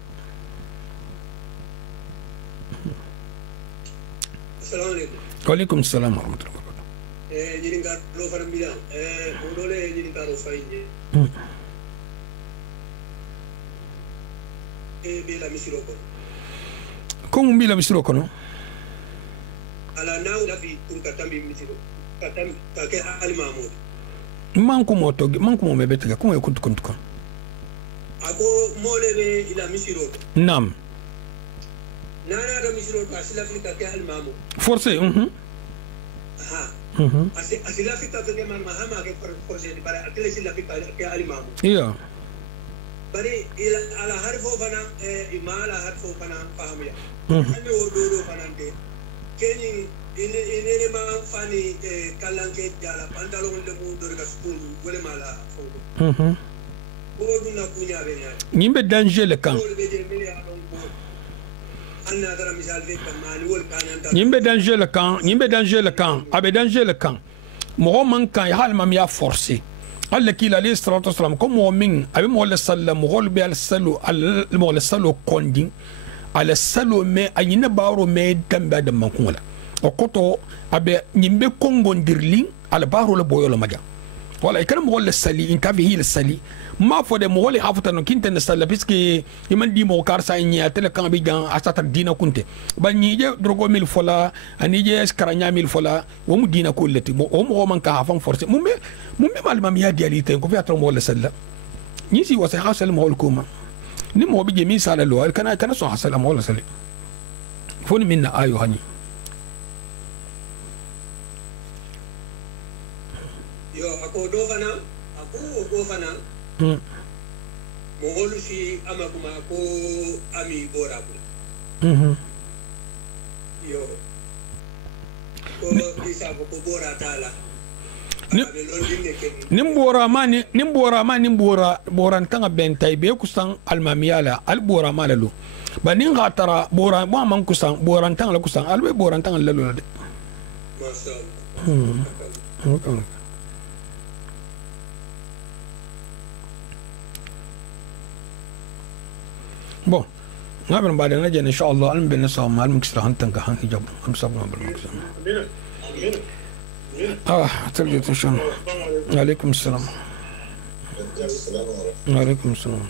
Waalaikum salam warahmatullahi wabarakatuh. Jadi nggak lo pada bilang, boleh jadi taruh fainnya. Bila misiroko. Kung bila misiroko no? Ala nau tapi katambi misiro, katam kakek Ali Mahmud. Manku mo mebetega, kung yakut. Ako mole be ila misiroko. Nam. Nana ada misiro asila Afrika ke al mamu. Forcé, Aha. Asila Afrika ke man mahama ke forcé di para atile sila Afrika ke al mamu. Iya. bari ala harfo fana ima ala harfo fana fahamya ande o dodo fana de keni inene ma fani kalanke jala pantalon le mu dorga school wala mala fodo ko duna kunya be nya nimbe danger le kan nimbe danger le kan abe danger le kan mo man kan ya hal mam ya forcer Allah kila alayhi salatu wasalam ko mo min abe mo le sallam mo be al salu al mo le salu kondin ala salu me ayina baro me dambe da mankula o koto abe nimbe kongondirlin ala baro le boyo le maga wala ikana mo le sali intabi hil sali ma fo de mo wala hafuta no kinte ne sala puisque iman di mo kar sa nya tele kan bi gan asata dina kunte ba ni je drogo mil fola ani je skaranya mil fola wo mu dina ko leti mo o mo man ka hafan force mum be mal mam ya dialite ko fi atra mo wala sala ni si wasa hasal mo kuma ni mo bi je mi sala lo kana so hasal mo wala sala foni minna ayo hani yo ako do fana mogolu si ama kuma ko ami bora bula yo ko isa ko bora tala bora tanga bentai be kusan almamiyala al bora malalu ba nin gatara bora ba man kusan bora tanga la kusan albe bora tanga lalu de mashallah bon ngabran ba da naje insha Allah alm bin sa mal muksra hantan ka han hijab am sabna bil muksra ترجع شلون؟ عليكم السلام. عليكم السلام.